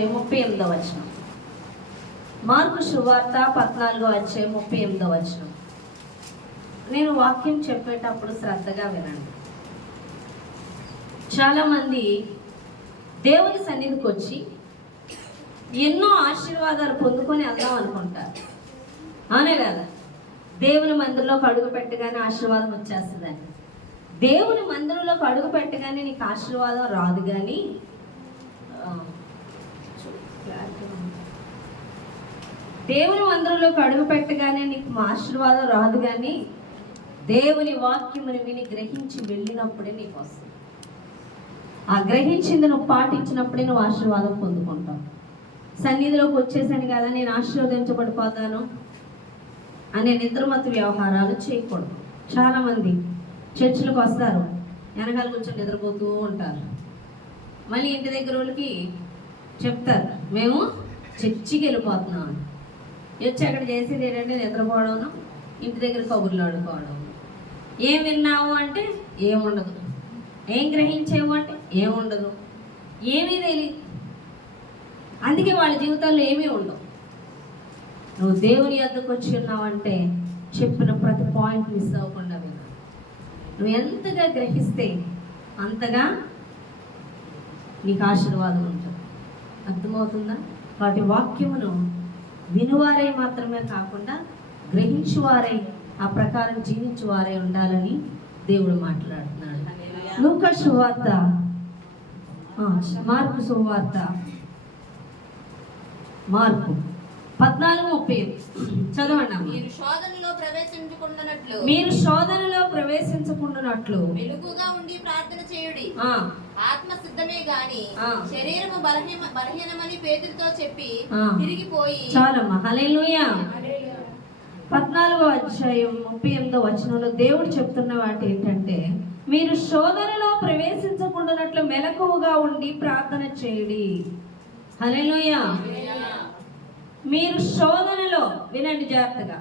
38వ వచనం. మార్కు సువార్త 14వ అధ్యాయం 38వ వచనం. నేను వాక్యం చెప్పేటప్పుడు శ్రద్ధగా వినండి. చాలామంది దేవుని సన్నిధికి వచ్చి ఎన్నో ఆశీర్వాదాలు పొందుకొని వెళ్దాం అనుకుంటారు. అవునే కదా? దేవుని మందిరంలోకి అడుగు పెట్టగానే ఆశీర్వాదం వచ్చేస్తుందని. దేవుని మందిరంలోకి అడుగు పెట్టగానే నీకు ఆశీర్వాదం రాదు. కానీ దేవుని మందిరంలోకి అడుగు పెట్టగానే నీకు ఆశీర్వాదం రాదు. కానీ దేవుని వాక్యముని విని గ్రహించి వెళ్ళినప్పుడే నీకు వస్తుంది. ఆ గ్రహించింది నువ్వు పాటించినప్పుడే నువ్వు ఆశీర్వాదం పొందుకుంటావు. సన్నిధిలోకి వచ్చేసాను కదా నేను ఆశీర్వదించబడిపోతాను అనే నిద్రమత్తు వ్యవహారాలు చేయకూడదు. చాలామంది చర్చిలకు వస్తారు, వెనకాల కూర్చొని నిద్రపోతూ ఉంటారు. మళ్ళీ ఇంటి దగ్గర వాళ్ళకి చెప్తారు, మేము చర్చికి వెళ్ళిపోతున్నాం. వచ్చి అక్కడ చేసేది ఏంటంటే నిద్రపోవడం, ఇంటి దగ్గర కబుర్లు ఆడుకోవడం. ఏం విన్నావు అంటే ఏముండదు, ఏం గ్రహించేవు అంటే ఏముండదు, ఏమీ తెలియదు. అందుకే వాళ్ళ జీవితాల్లో ఏమీ ఉండవు. నువ్వు దేవుని యొద్దకు వచ్చి ఉన్నావంటే చెప్పిన ప్రతి పాయింట్ మిస్ అవ్వకుండా విన్నా. నువ్వు ఎంతగా గ్రహిస్తే అంతగా నీకు ఆశీర్వాదం ఉంటుంది. అర్థమవుతుందా? వాటి వాక్యమును వినువారై మాత్రమే కాకుండా గ్రహించువారై ఆ ప్రకారం జీవించువారై ఉండాలని దేవుడు మాట్లాడుతున్నాడు. లూకా సువార్త, మార్కు సువార్త, మార్కు 14:30 చదవండి. మీరు శోధనలో ప్రవేశించకుండానట్లు మెలకుగా ఉండి ప్రార్థన చేయుడి. ఆత్మ సిద్ధమే గాని శరీరము బలహీనమని పేతురుతో చెప్పి తిరిగిపోయి. చాలమ్మా, హల్లెలూయా. 14వ అధ్యాయం 38వ వచనంలో దేవుడు చెప్తున్న వాటి ఏంటంటే, మీరు శోధనలో ప్రవేశించకుండానట్లు మెలకువగా ఉండి ప్రార్థన చేయుడి. హల్లెలూయా. మీరు శోధనలో, వినండి జాగ్రత్తగా,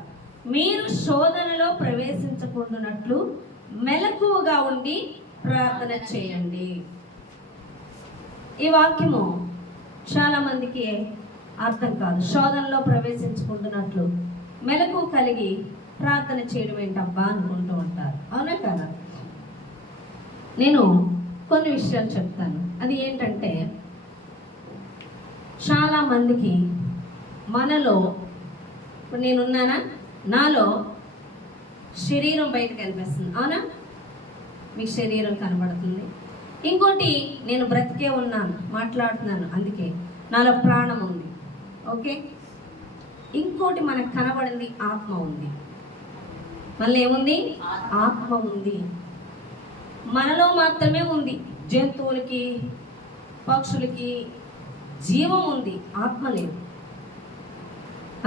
మీరు శోధనలో ప్రవేశించకుండానట్లు మెలకువగా ఉండి ప్రార్థన చేయండి. ఈ వాక్యము చాలా మందికి అర్థం కాదు. శోధనలో ప్రవేశించుకుంటున్నట్లు మెలకు కలిగి ప్రార్థన చేయడం ఏంటబ్బా అనుకుంటూ ఉంటారు. అవునా కదా? నేను కొన్ని విషయాలు చెప్తాను. అది ఏంటంటే, చాలా మందికి మనలో, ఇప్పుడు నేనున్నానా, నాలో శరీరం బయట కనిపిస్తుంది. అవునా? మీకు శరీరం కనబడుతుంది. ఇంకోటి, నేను బ్రతికే ఉన్నాను, మాట్లాడుతున్నాను, అందుకే నాలో ప్రాణం ఉంది. ఓకే. ఇంకోటి మనకు కనబడింది ఆత్మ ఉంది. మళ్ళీ ఏముంది? ఆత్మ ఉంది. మనలో మాత్రమే ఉంది. జంతువులకి, పక్షులకి జీవం ఉంది, ఆత్మ లేదు.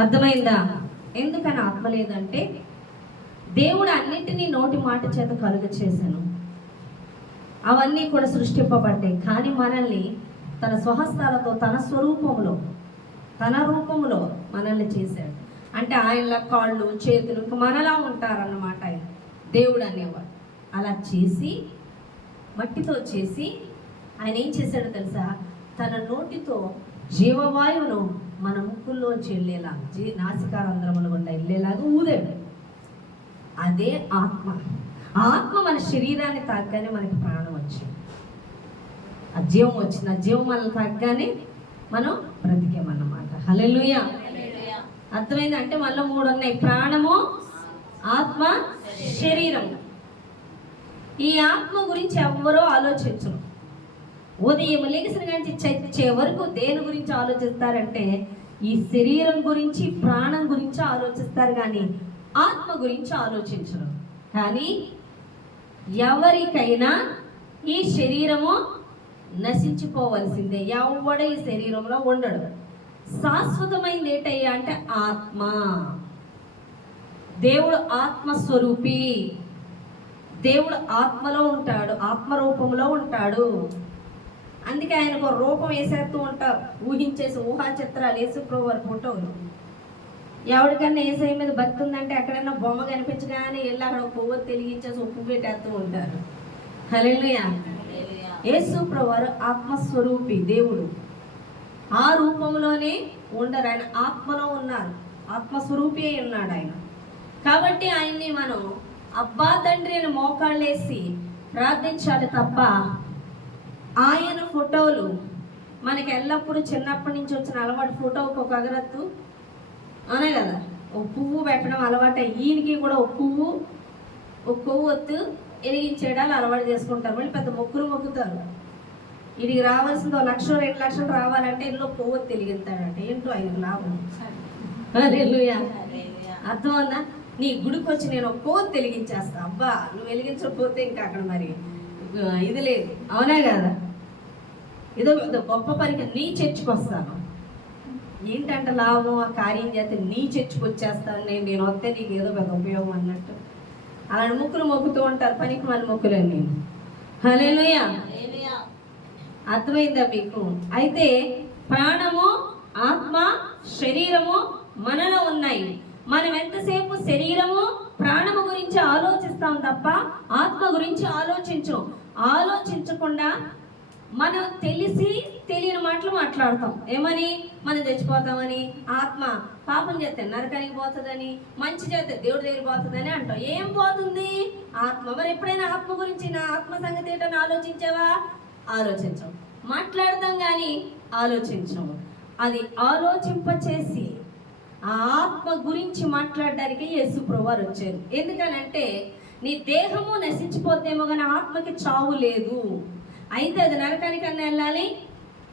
అర్థమైందా? ఎందుకని ఆత్మ లేదంటే, దేవుడు అన్నింటినీ నోటి మాట చేత కలుగ చేశాను. అవన్నీ కూడా సృష్టింపబడ్డాయి. కానీ మనల్ని తన స్వహస్తాలతో తన స్వరూపంలో, తన రూపంలో మనల్ని చేశాడు. అంటే ఆయనలా కాళ్ళు, చేతులు ఇంకా మనలా ఉంటారన్నమాట. ఆయన దేవుడు అనేవాడు. అలా చేసి, మట్టితో చేసి, ఆయన ఏం చేశాడో తెలుసా? తన నోటితో జీవవాయువును మన ముక్కుల్లోంచి వెళ్ళేలా, నాసికారంధ్రముల గుండా వెళ్ళేలాగా ఊదాడు. అదే ఆత్మ. ఆత్మ మన శరీరాన్ని తాగ్గానే మనకి ప్రాణం వచ్చింది. ఆ జీవం వచ్చింది. ఆ జీవం మనల్ని తాగ్గానే మనం బ్రతికేమన్నమాట. హల్లెలూయా. అర్థమైంది? అంటే మనలో 3 ఉన్నాయి: ప్రాణము, ఆత్మ, శరీరం. ఈ ఆత్మ గురించి ఎవ్వరూ ఆలోచించరు. ఉదయం లెగిసిన నుంచి చచ్చే వరకు దేని గురించి ఆలోచిస్తారంటే, ఈ శరీరం గురించి, ప్రాణం గురించి ఆలోచిస్తారు, కానీ ఆత్మ గురించి ఆలోచించరు. కానీ ఎవరికైనా ఈ శరీరము నశించిపోవలసిందే. ఎవడ ఈ శరీరంలో ఉండడు. శాశ్వతమైంది ఏంటయ్యా అంటే ఆత్మ. దేవుడు ఆత్మస్వరూపి. దేవుడు ఆత్మలో ఉంటాడు, ఆత్మరూపంలో ఉంటాడు. అందుకే ఆయనకు రూపం వేసేస్తూ ఉంటారు, ఊహించేసి ఊహా చిత్రాలు. యేసుప్రభు వారి ఫోటోలు. ఎవరికన్నా ఏసై మీద భక్తి ఉందంటే ఎక్కడైనా బొమ్మ కనిపించగానే వెళ్ళి అక్కడ ఒక పువ్వు తెలిగించేసి ఉప్పు పెట్టేస్తూ ఉంటారు. హల్లెలూయా. యేసుప్రభు వారు ఆత్మస్వరూపి దేవుడు. ఆ రూపంలోనే ఉండరు. ఆయన ఆత్మలో ఉన్నారు, ఆత్మస్వరూపి అయి ఉన్నాడు ఆయన. కాబట్టి ఆయన్ని మనం అబ్బా తండ్రి అని మోకాళ్ళేసి ప్రార్థించాలి తప్ప ఆయన ఫోటోలు మనకి ఎల్లప్పుడూ చిన్నప్పటి నుంచి వచ్చిన అలవాటు, ఫోటోకి ఒక అగరత్తు అనే కదా, ఒక పువ్వు పెట్టడం అలవాటు. ఈయనకి కూడా ఒక పువ్వు, ఒక కొవ్వొత్తు వెలిగించేయడాలు అలవాటు చేసుకుంటారు. మళ్ళీ పెద్ద మొక్కులు మొక్కుతారు. ఇది రావాల్సింది 1 లక్ష 2 లక్షలు రావాలంటే ఇందులో కొవ్వొత్తు వెలిగిస్తాడంటే ఏంటో ఆయనకు లాభం. అర్థమవుందా? నీ గుడికి వచ్చి నేను ఒక కొవ్వొత్తు వెలిగించేస్తా, అబ్బా నువ్వు వెలిగించకపోతే ఇంకా అక్కడ మరి ఇది లేదు, అవునా కదా? ఏదో గొప్ప పనికి నీ చర్చికి వస్తాను, ఏంటంటే లాభం ఆ కార్యం చేస్తే నీ చర్చికి వచ్చేస్తాను నేను వస్తే నీకు ఏదో పెద్ద ఉపయోగం అన్నట్టు అలాంటి మొక్కులు మొక్కుతూ ఉంటారు, పనికి మన మొక్కులండి. హల్లెలూయా. అర్థమైందా మీకు? అయితే ప్రాణము, ఆత్మ, శరీరము మనలో ఉన్నాయి. మనం ఎంతసేపు శరీరము ప్రాణము గురించి ఆలోచిస్తాం తప్ప ఆత్మ గురించి ఆలోచించకుండా మనం తెలిసి తెలియని మాటలు మాట్లాడతాం. ఏమని? మనం చచ్చిపోతామని, ఆత్మ పాపం చేస్తే నరకానికి పోతుందని, మంచి చేస్తే దేవుడి దగ్గర పోతుందని అంటాం. ఏం పోతుంది? ఆత్మ. మరి ఎప్పుడైనా ఆత్మ గురించి, నా ఆత్మ సంగతి ఏంటని ఆలోచించావా? ఆలోచించం. మాట్లాడతాం కానీ ఆలోచించము. అది ఆలోచింపచేసి ఆ ఆత్మ గురించి మాట్లాడడానికి యేసు ప్రభువారు వచ్చారు. ఎందుకనంటే నీ దేహము నశించిపోతేమో కానీ ఆత్మకి చావు లేదు. అయితే అది నరకానికన్నా వెళ్ళాలి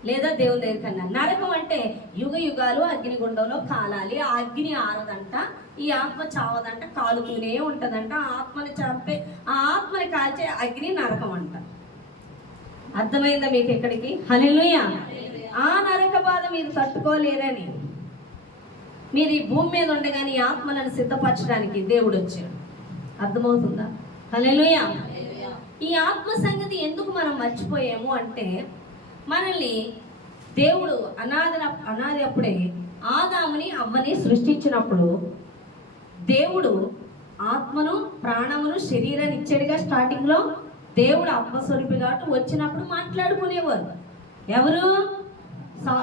లేదా దేవుని దగ్గరికన్నా. నరకం అంటే యుగ యుగాలు అగ్నిగుండంలో కాలాలి, ఆ అగ్ని ఆరదంట, ఈ ఆత్మ చావదంట, కాలుతూనే ఉంటదంట. ఆత్మని చంపే, ఆ ఆత్మని కాల్చే అగ్ని నరకం అంట. అర్థమైందా మీకు ఇక్కడికి? హల్లెలూయా. ఆ నరక బాధ మీరు తట్టుకోలేరని మీరు ఈ భూమి మీద ఉండగానే ఈ ఆత్మలను సిద్ధపరచడానికి దేవుడు వచ్చాడు. అర్థమవుతుందా? హల్లెలూయా. ఈ ఆత్మ సంగతి ఎందుకు మనం మర్చిపోయాము అంటే, మనల్ని దేవుడు అనాది అప్పుడే ఆదాముని అవ్వని సృష్టించినప్పుడు దేవుడు ఆత్మను, ప్రాణమును, శరీరాన్ని ఇచ్చాడుగా. స్టార్టింగ్లో దేవుడు ఆత్మస్వరూపి కాబట్టి వచ్చినప్పుడు మాట్లాడుకునేవారు. ఎవరు?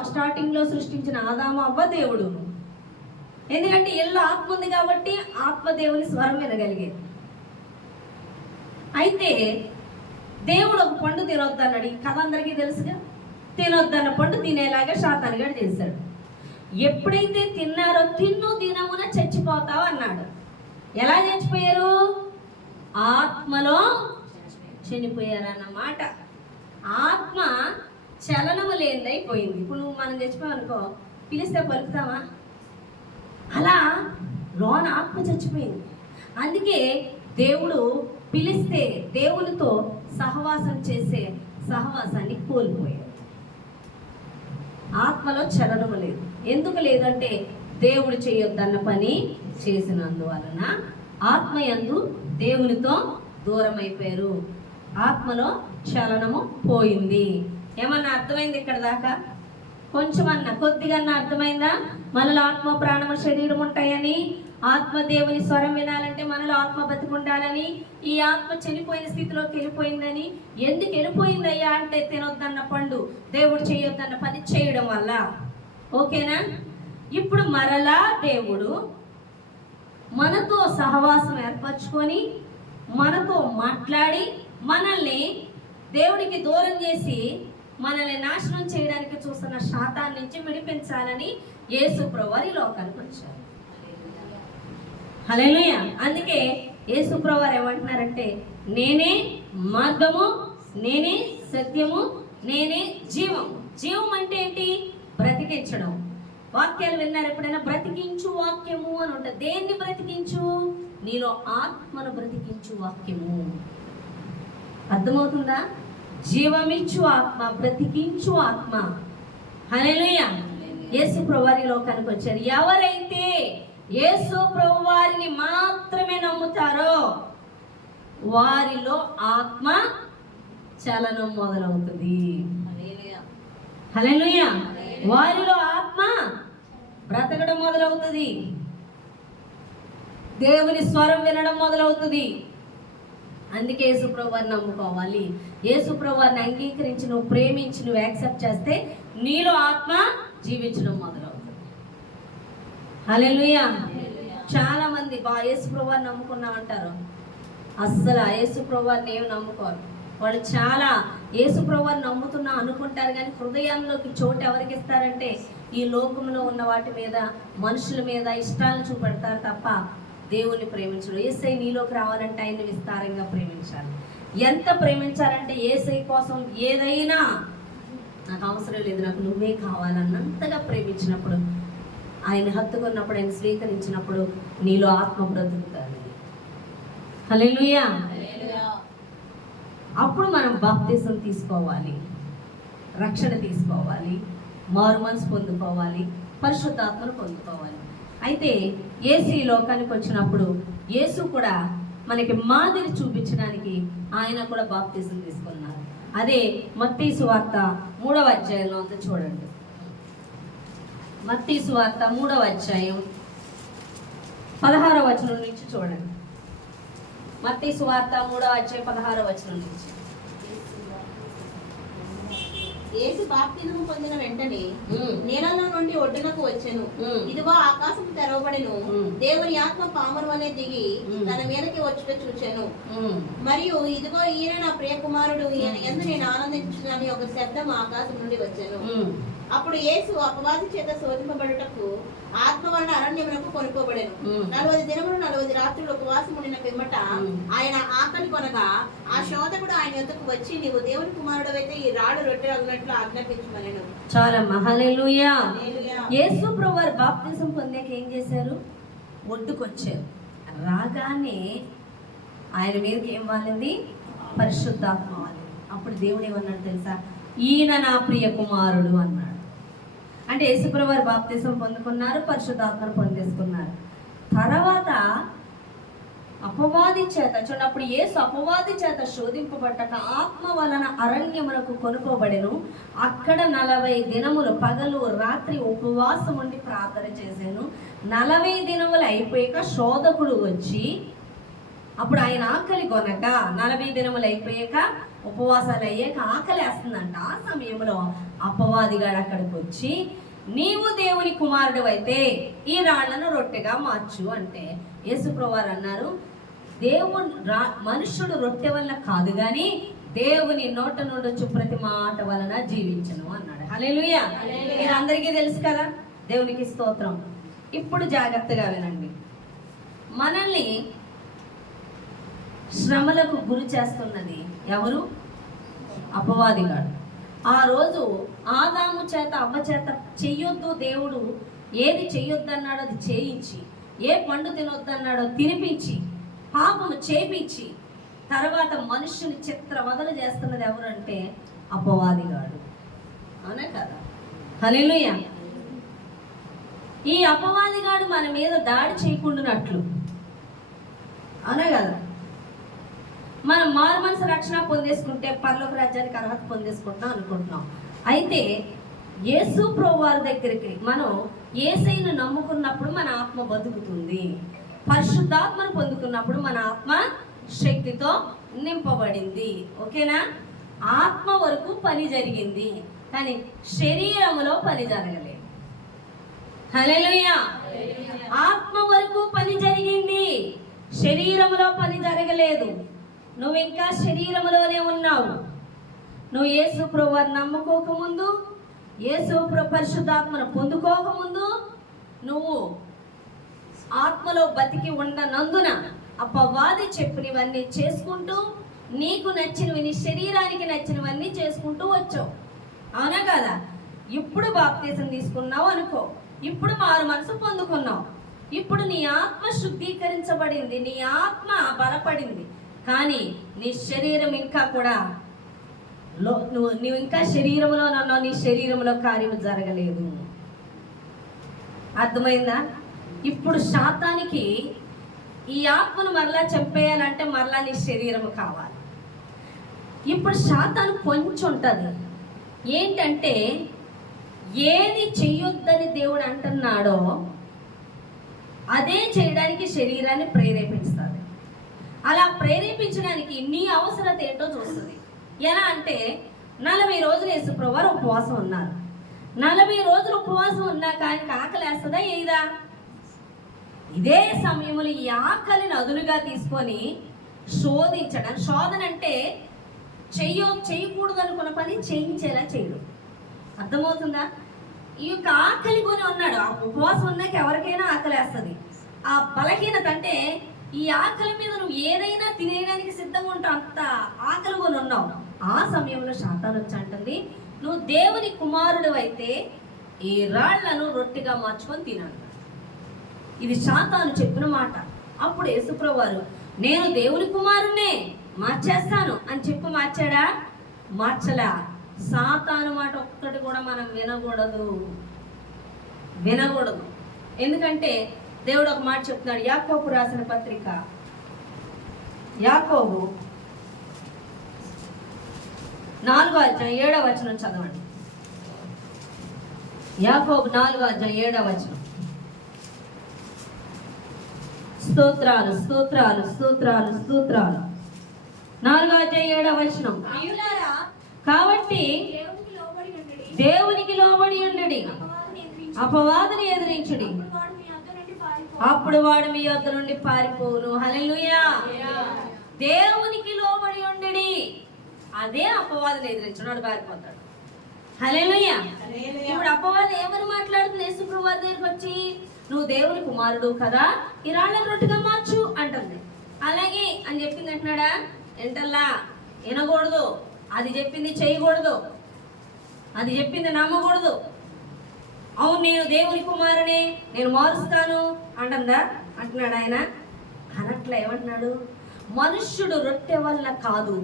స్టార్టింగ్లో సృష్టించిన ఆదాము అవ్వ దేవుడు. ఎందుకంటే ఎల్లో ఆత్మ ఉంది కాబట్టి ఆత్మదేవుని స్వరం వినగలిగేది. అయితే దేవుడు ఒక పండు తినొద్దన్నాడు. ఈ కథ అందరికీ తెలుసుగా. తినొద్దన్న పండు తినేలాగా శాతానిగా చేశాడు. ఎప్పుడైతే తిన్నారో దినమున చచ్చిపోతావు అన్నాడు. ఎలా చచ్చిపోయారు? ఆత్మలో చనిపోయారన్నమాట. ఆత్మ చలనము లేనిదైపోయింది. ఇప్పుడు నువ్వు మనం చచ్చిపోయావు అనుకో, పిలిస్తే పలుకుతావా? అలా లోన ఆత్మ చచ్చిపోయింది. అందుకే దేవుడు పిలిస్తే దేవునితో సహవాసం చేసే సహవాసాన్ని కోల్పోయాడు. ఆత్మలో చలనము లేదు. ఎందుకు లేదంటే దేవుడు చేయొద్దన్న పని చేసినందువలన ఆత్మయందు దేవునితో దూరం అయిపోయారు. ఆత్మలో చలనము పోయింది. ఏమన్నా అర్థమైంది ఇక్కడ దాకా? కొంచెమన్నా, కొద్దిగా అర్థమైందా? మనలో ఆత్మ, ప్రాణము, శరీరం ఉంటాయని, ఆత్మ దేవుని స్వరం వినాలంటే మనలో ఆత్మ బతికుండాలని, ఈ ఆత్మ చనిపోయిన స్థితిలోకి వెళ్ళిపోయిందని. ఎందుకు వెళ్ళిపోయిందయ్యా అంటే తినొద్దన్న పండు, దేవుడు చేయొద్దన్న పని చేయడం వల్ల. ఓకేనా? ఇప్పుడు మరలా దేవుడు మనతో సహవాసం ఏర్పరచుకొని మనతో మాట్లాడి మనల్ని దేవుడికి దూరం చేసి మనల్ని నాశనం చేయడానికి చూస్తున్న శాతాన్ని నుంచి విడిపించాలని యేసు ప్రభువారు ఈ లోకానికి వచ్చారు. హల్లెలూయా. అందుకే యేసు ప్రభువారు ఏమంటున్నారంటే, నేనే మార్గము, నేనే సత్యము, నేనే జీవము. జీవం అంటే ఏంటి? బ్రతికించడం. వాక్యాలు విన్నారు ఎప్పుడైనా? బ్రతికించు వాక్యము అని ఉంటుంది. దేన్ని బ్రతికించు? నీలో ఆత్మను బ్రతికించు వాక్యము. అర్థమవుతుందా? జీవమిచ్చు ఆత్మ, బ్రతికించు ఆత్మ. హల్లెలూయా. యేసు ప్రభువారి లోకానికి వచ్చారు. ఎవరైతే యేసు ప్రభువారిని మాత్రమే నమ్ముతారో వారిలో ఆత్మ చలనం మొదలవుతుంది. హల్లెలూయా. వారిలో ఆత్మ బ్రతకడం మొదలవుతుంది. దేవుని స్వరం వినడం మొదలవుతుంది. అందుకే యేసు ప్రభువారిని నమ్ముకోవాలి. యేసు ప్రభువారిని అంగీకరించి నువ్వు ప్రేమించి నువ్వు యాక్సెప్ట్ చేస్తే నీలో ఆత్మ జీవించడం మొదలవుతుంది. హల్లెలూయా. చాలా మంది యేసు ప్రభువుని నమ్ముకున్నా అంటారు, అస్సలు ఆ యేసు ప్రభువుని ఏమి నమ్ముకోరు. వాళ్ళు చాలా యేసు ప్రభువుని నమ్ముతున్నా అనుకుంటారు, కానీ హృదయంలోకి చోటు ఎవరికి ఇస్తారంటే ఈ లోకంలో ఉన్న వాటి మీద, మనుషుల మీద ఇష్టాలను చూపెడతారు తప్ప దేవుని ప్రేమించడు. యేసయ్య నీలోకి రావాలంటే ఆయన్ని విస్తారంగా ప్రేమించాలి. ఎంత ప్రేమించాలంటే యేసయ్య కోసం ఏదైనా నాకు అవసరం లేదు, నాకు నువ్వే కావాలన్నంతగా ప్రేమించినప్పుడు, ఆయన హత్తుకున్నప్పుడు, ఆయన స్వీకరించినప్పుడు నీలో ఆత్మ బ్రతుకుతుంది. హల్లెలూయా. అప్పుడు మనం బాప్తిజం తీసుకోవాలి, రక్షణ తీసుకోవాలి, మారు మనసు పొందుకోవాలి, పరిశుద్ధాత్మను పొందుకోవాలి. అయితే యేసు ఈ లోకానికి వచ్చినప్పుడు యేసు కూడా మనకి మాదిరి చూపించడానికి ఆయన కూడా బాప్తిజం తీసుకున్నారు. అదే మత్తయి సువార్త 3వ అధ్యాయంలో అంతా చూడండి. మత్తయి సువార్త 3వ అధ్యాయం 16వ వచనం నుంచి చూడండి. మత్తయి సువార్త 3వ అధ్యాయం 16వ వచనం నుంచి. యేసు బాప్తిజము పొందిన వెంటనే నీళ్ళలో నుండి ఒడ్డునకు వచ్చెను. ఇదిగో ఆకాశం తెరవబడెను. దేవుని ఆత్మ పామును వలె దిగి తన మీదకి వచ్చుట చూచెను. మరియు ఇదిగో ఈయన నా ప్రియ కుమారుడు, ఈయన యందు నేను ఆనందించునని ఒక శబ్దం ఆకాశం నుండి వచ్చెను. అప్పుడు యేసు అపవాది చేత శోధింపబడుటకు ఆత్మ వలన అరణ్యమునకు కొనుక్కోబడెను. 40 దినములు 40 రాత్రులు ఉపవాసం ఉండిన పిమ్మట ఆయన ఆకలి కొనగా ఆ శోధకుడు ఆయన యొద్దకు వచ్చి, నీవు దేవుని కుమారుడవైతే ఈ రాళ్ళు రొట్టె అన్నట్లు ఆజ్ఞాపించమనెను. చాలమ్మా. హల్లెలూయా. యేసు ప్రభువు బాప్తిజం పొందాక ఏం చేశారు? ఒడ్డుకొచ్చారు. రాగానే ఆయన మీదకి ఏం వాలింది? పరిశుద్ధాత్మ వాలింది. అప్పుడు దేవుడు ఏమన్నాడు తెలుసా? ఈయన నా ప్రియ కుమారుడు అన్నాడు. అంటే యేసు ప్రభువు బాప్తిజం పొందుకున్నారు, పరిశుద్ధాత్మను పొందేసుకున్నారు. తర్వాత అపవాది చేత చూడండి, అప్పుడు యేసు అపవాది చేత శోధింపబడ్డాక ఆత్మ వలన అరణ్యమునకు కొనుక్కోబడెను. అక్కడ 40 దినములు పగలు రాత్రి ఉపవాసం ఉండి ప్రార్థన చేశాను. 40 దినములు అయిపోయాక శోధకుడు వచ్చి, అప్పుడు ఆయన ఆకలి కొనక 40 దినములు అయిపోయాక ఉపవాసాలు అయ్యాక ఆకలి వేస్తుందంట. ఆ సమయంలో అపవాదిగాడు అక్కడికి వచ్చి, నీవు దేవుని కుమారుడు అయితే ఈ రాళ్లను రొట్టెగా మార్చు అంటే యేసు ప్రభువు అన్నారు, మనుషుడు రొట్టె వల్ల కాదు కానీ దేవుని నోట నుండి వచ్చి ప్రతి మాట వలన జీవించను అన్నాడు. హల్లెలూయా. మీరు అందరికీ తెలుసు కదా, దేవునికి స్తోత్రం. ఇప్పుడు జాగ్రత్తగా వినండి. మనల్ని శ్రమలకు గురి చేస్తున్నది ఎవరు? అపవాదిగాడు. ఆ రోజు ఆదాము చేత అవ్వ చేత చెయ్యొద్దు, దేవుడు ఏది చెయ్యొద్దన్నాడో అది చేయించి, ఏ పండు తినొద్దన్నాడో తినిపించి, పాపము చేపించి, తర్వాత మనుషుని చిత్రవదలు చేస్తున్నది ఎవరంటే అపవాదిగాడు. అవునా కదా? హల్లెలూయా. ఈ అపవాదిగాడు మన మీద దాడి చేయకుండానట్లు, అవునా కదా? మనం మారు మనసు రక్షణ పొందేసుకుంటే పరలోక రాజ్యానికి అర్హత పొందేసుకుంటున్నాం అనుకుంటున్నాం. అయితే యేసు ప్రభువు వారి దగ్గరికి మనం యేసయ్యను నమ్ముకున్నప్పుడు మన ఆత్మ బతుకుతుంది. పరిశుద్ధాత్మను పొందుకున్నప్పుడు మన ఆత్మ శక్తితో నింపబడింది. ఓకేనా? ఆత్మ వరకు పని జరిగింది, కానీ శరీరములో పని జరగలేదు. హల్లెలూయా. ఆత్మ వరకు పని జరిగింది, శరీరములో పని జరగలేదు. నువ్వు ఇంకా శరీరములోనే ఉన్నావు. నువ్వు యేసు ప్రభువుని నమ్ముకోకముందు, యేసు పరిశుద్ధాత్మను పొందుకోకముందు నువ్వు ఆత్మలో బతికి ఉండనందున అపవాది చెప్పినవన్నీ చేసుకుంటూ, నీకు నచ్చినవి, నీ శరీరానికి నచ్చినవన్నీ చేసుకుంటూ వచ్చావు. అవునా కదా? ఇప్పుడు బాప్తిజం తీసుకున్నావు అనుకో, ఇప్పుడు మారు మనసు పొందుకున్నావు, ఇప్పుడు నీ ఆత్మ శుద్ధీకరించబడింది, నీ ఆత్మ బలపడింది. కానీ నీ శరీరం ఇంకా కూడా నువ్వు ఇంకా శరీరంలో నన్ను, నీ శరీరంలో కార్యము జరగలేదు. అర్థమైందా? ఇప్పుడు శాతానికి ఈ ఆత్మను మరలా చంపేయాలంటే మరలా నీ శరీరం కావాలి. ఇప్పుడు శాతాను కొంచెం ఉంటుంది ఏంటంటే, ఏది చెయ్యొద్దని దేవుడు అంటున్నాడో అదే చేయడానికి శరీరాన్ని ప్రేరేపిస్తుంది. అలా ప్రేరేపించడానికి నీ అవసరత ఏంటో చూస్తుంది. ఎలా అంటే 40 రోజులు యేసు ప్రభువు ఉపవాసం ఉన్నారు. 40 రోజులు ఉపవాసం ఉన్నాక ఆయనకు ఆకలి వేస్తుందా ఏదా? ఇదే సమయంలో ఈ ఆకలిని అదునుగా తీసుకొని శోధించడం. శోధన అంటే చేయకూడదు అనుకున్న పని చేయించేలా చేయడం. అర్థమవుతుందా? ఈ యొక్క ఆకలి కొని ఉన్నాడు. ఆ ఉపవాసం ఉన్నాక ఎవరికైనా ఆకలి వేస్తుంది. ఆ బలహీనత అంటే ఈ ఆకలి మీద నువ్వు ఏదైనా తినేయడానికి సిద్ధంగా ఉంటావు, అంత ఆకలి కొని ఉన్నావు. ఆ సమయంలో సాతాను వచ్చి అంటుంది, నువ్వు దేవుని కుమారుడు అయితే ఈ రాళ్లను రొట్టెగా మార్చుకొని తినాలి. ఇది సాతాను చెప్పిన మాట. అప్పుడు యేసుప్రభువు వారు, నేను దేవుని కుమారుణ్ణే, మార్చేస్తాను అని చెప్పి మార్చాడా? మార్చలా. సాతాను మాట ఒక్కటి కూడా మనం వినకూడదు. ఎందుకంటే దేవుడు ఒక మాట చెప్తున్నాడు. యాకోబు రాసిన పత్రిక, యాకోబు 4:7 చదవండి. యాకోబు 4:7. స్తోత్రాలు స్తోత్రాలు స్తోత్రాలు స్తోత్రాలు. 4:7. కాబట్టి దేవునికి లోబడి ఉండుడి, అపవాదిని ఎదిరించుడి, అప్పుడు వాడు మీ యొద్ద నుండి పారిపోవును. హల్లెలూయా. దేవునికి లోబడి ఉండుడి, అదే అపవాదిని ఎదిరించున్నాడు, పారిపోతాడు. హల్లెలూయా. ఇప్పుడు అపవాది ఏమని మాట్లాడుతుంది? యేసుప్రభువు వారి దగ్గరికి వచ్చి, నువ్వు దేవుని కుమారుడు కదా, ఈ రాళ్ళను రొట్టెగా మార్చు అంటుంది. అలాగే అని చెప్పింది అంటున్నాడా? ఎంటల్లా వినకూడదు. అది చెప్పింది చేయకూడదు, అది చెప్పింది నమ్మకూడదు. అవును నేను దేవుని కుమారునే, నేను మారుస్తాను అంటుందా? అంటున్నాడు ఆయన. అనట్లా. ఏమంటున్నాడు? మనుష్యుడు రొట్టె వల్ల కాదు,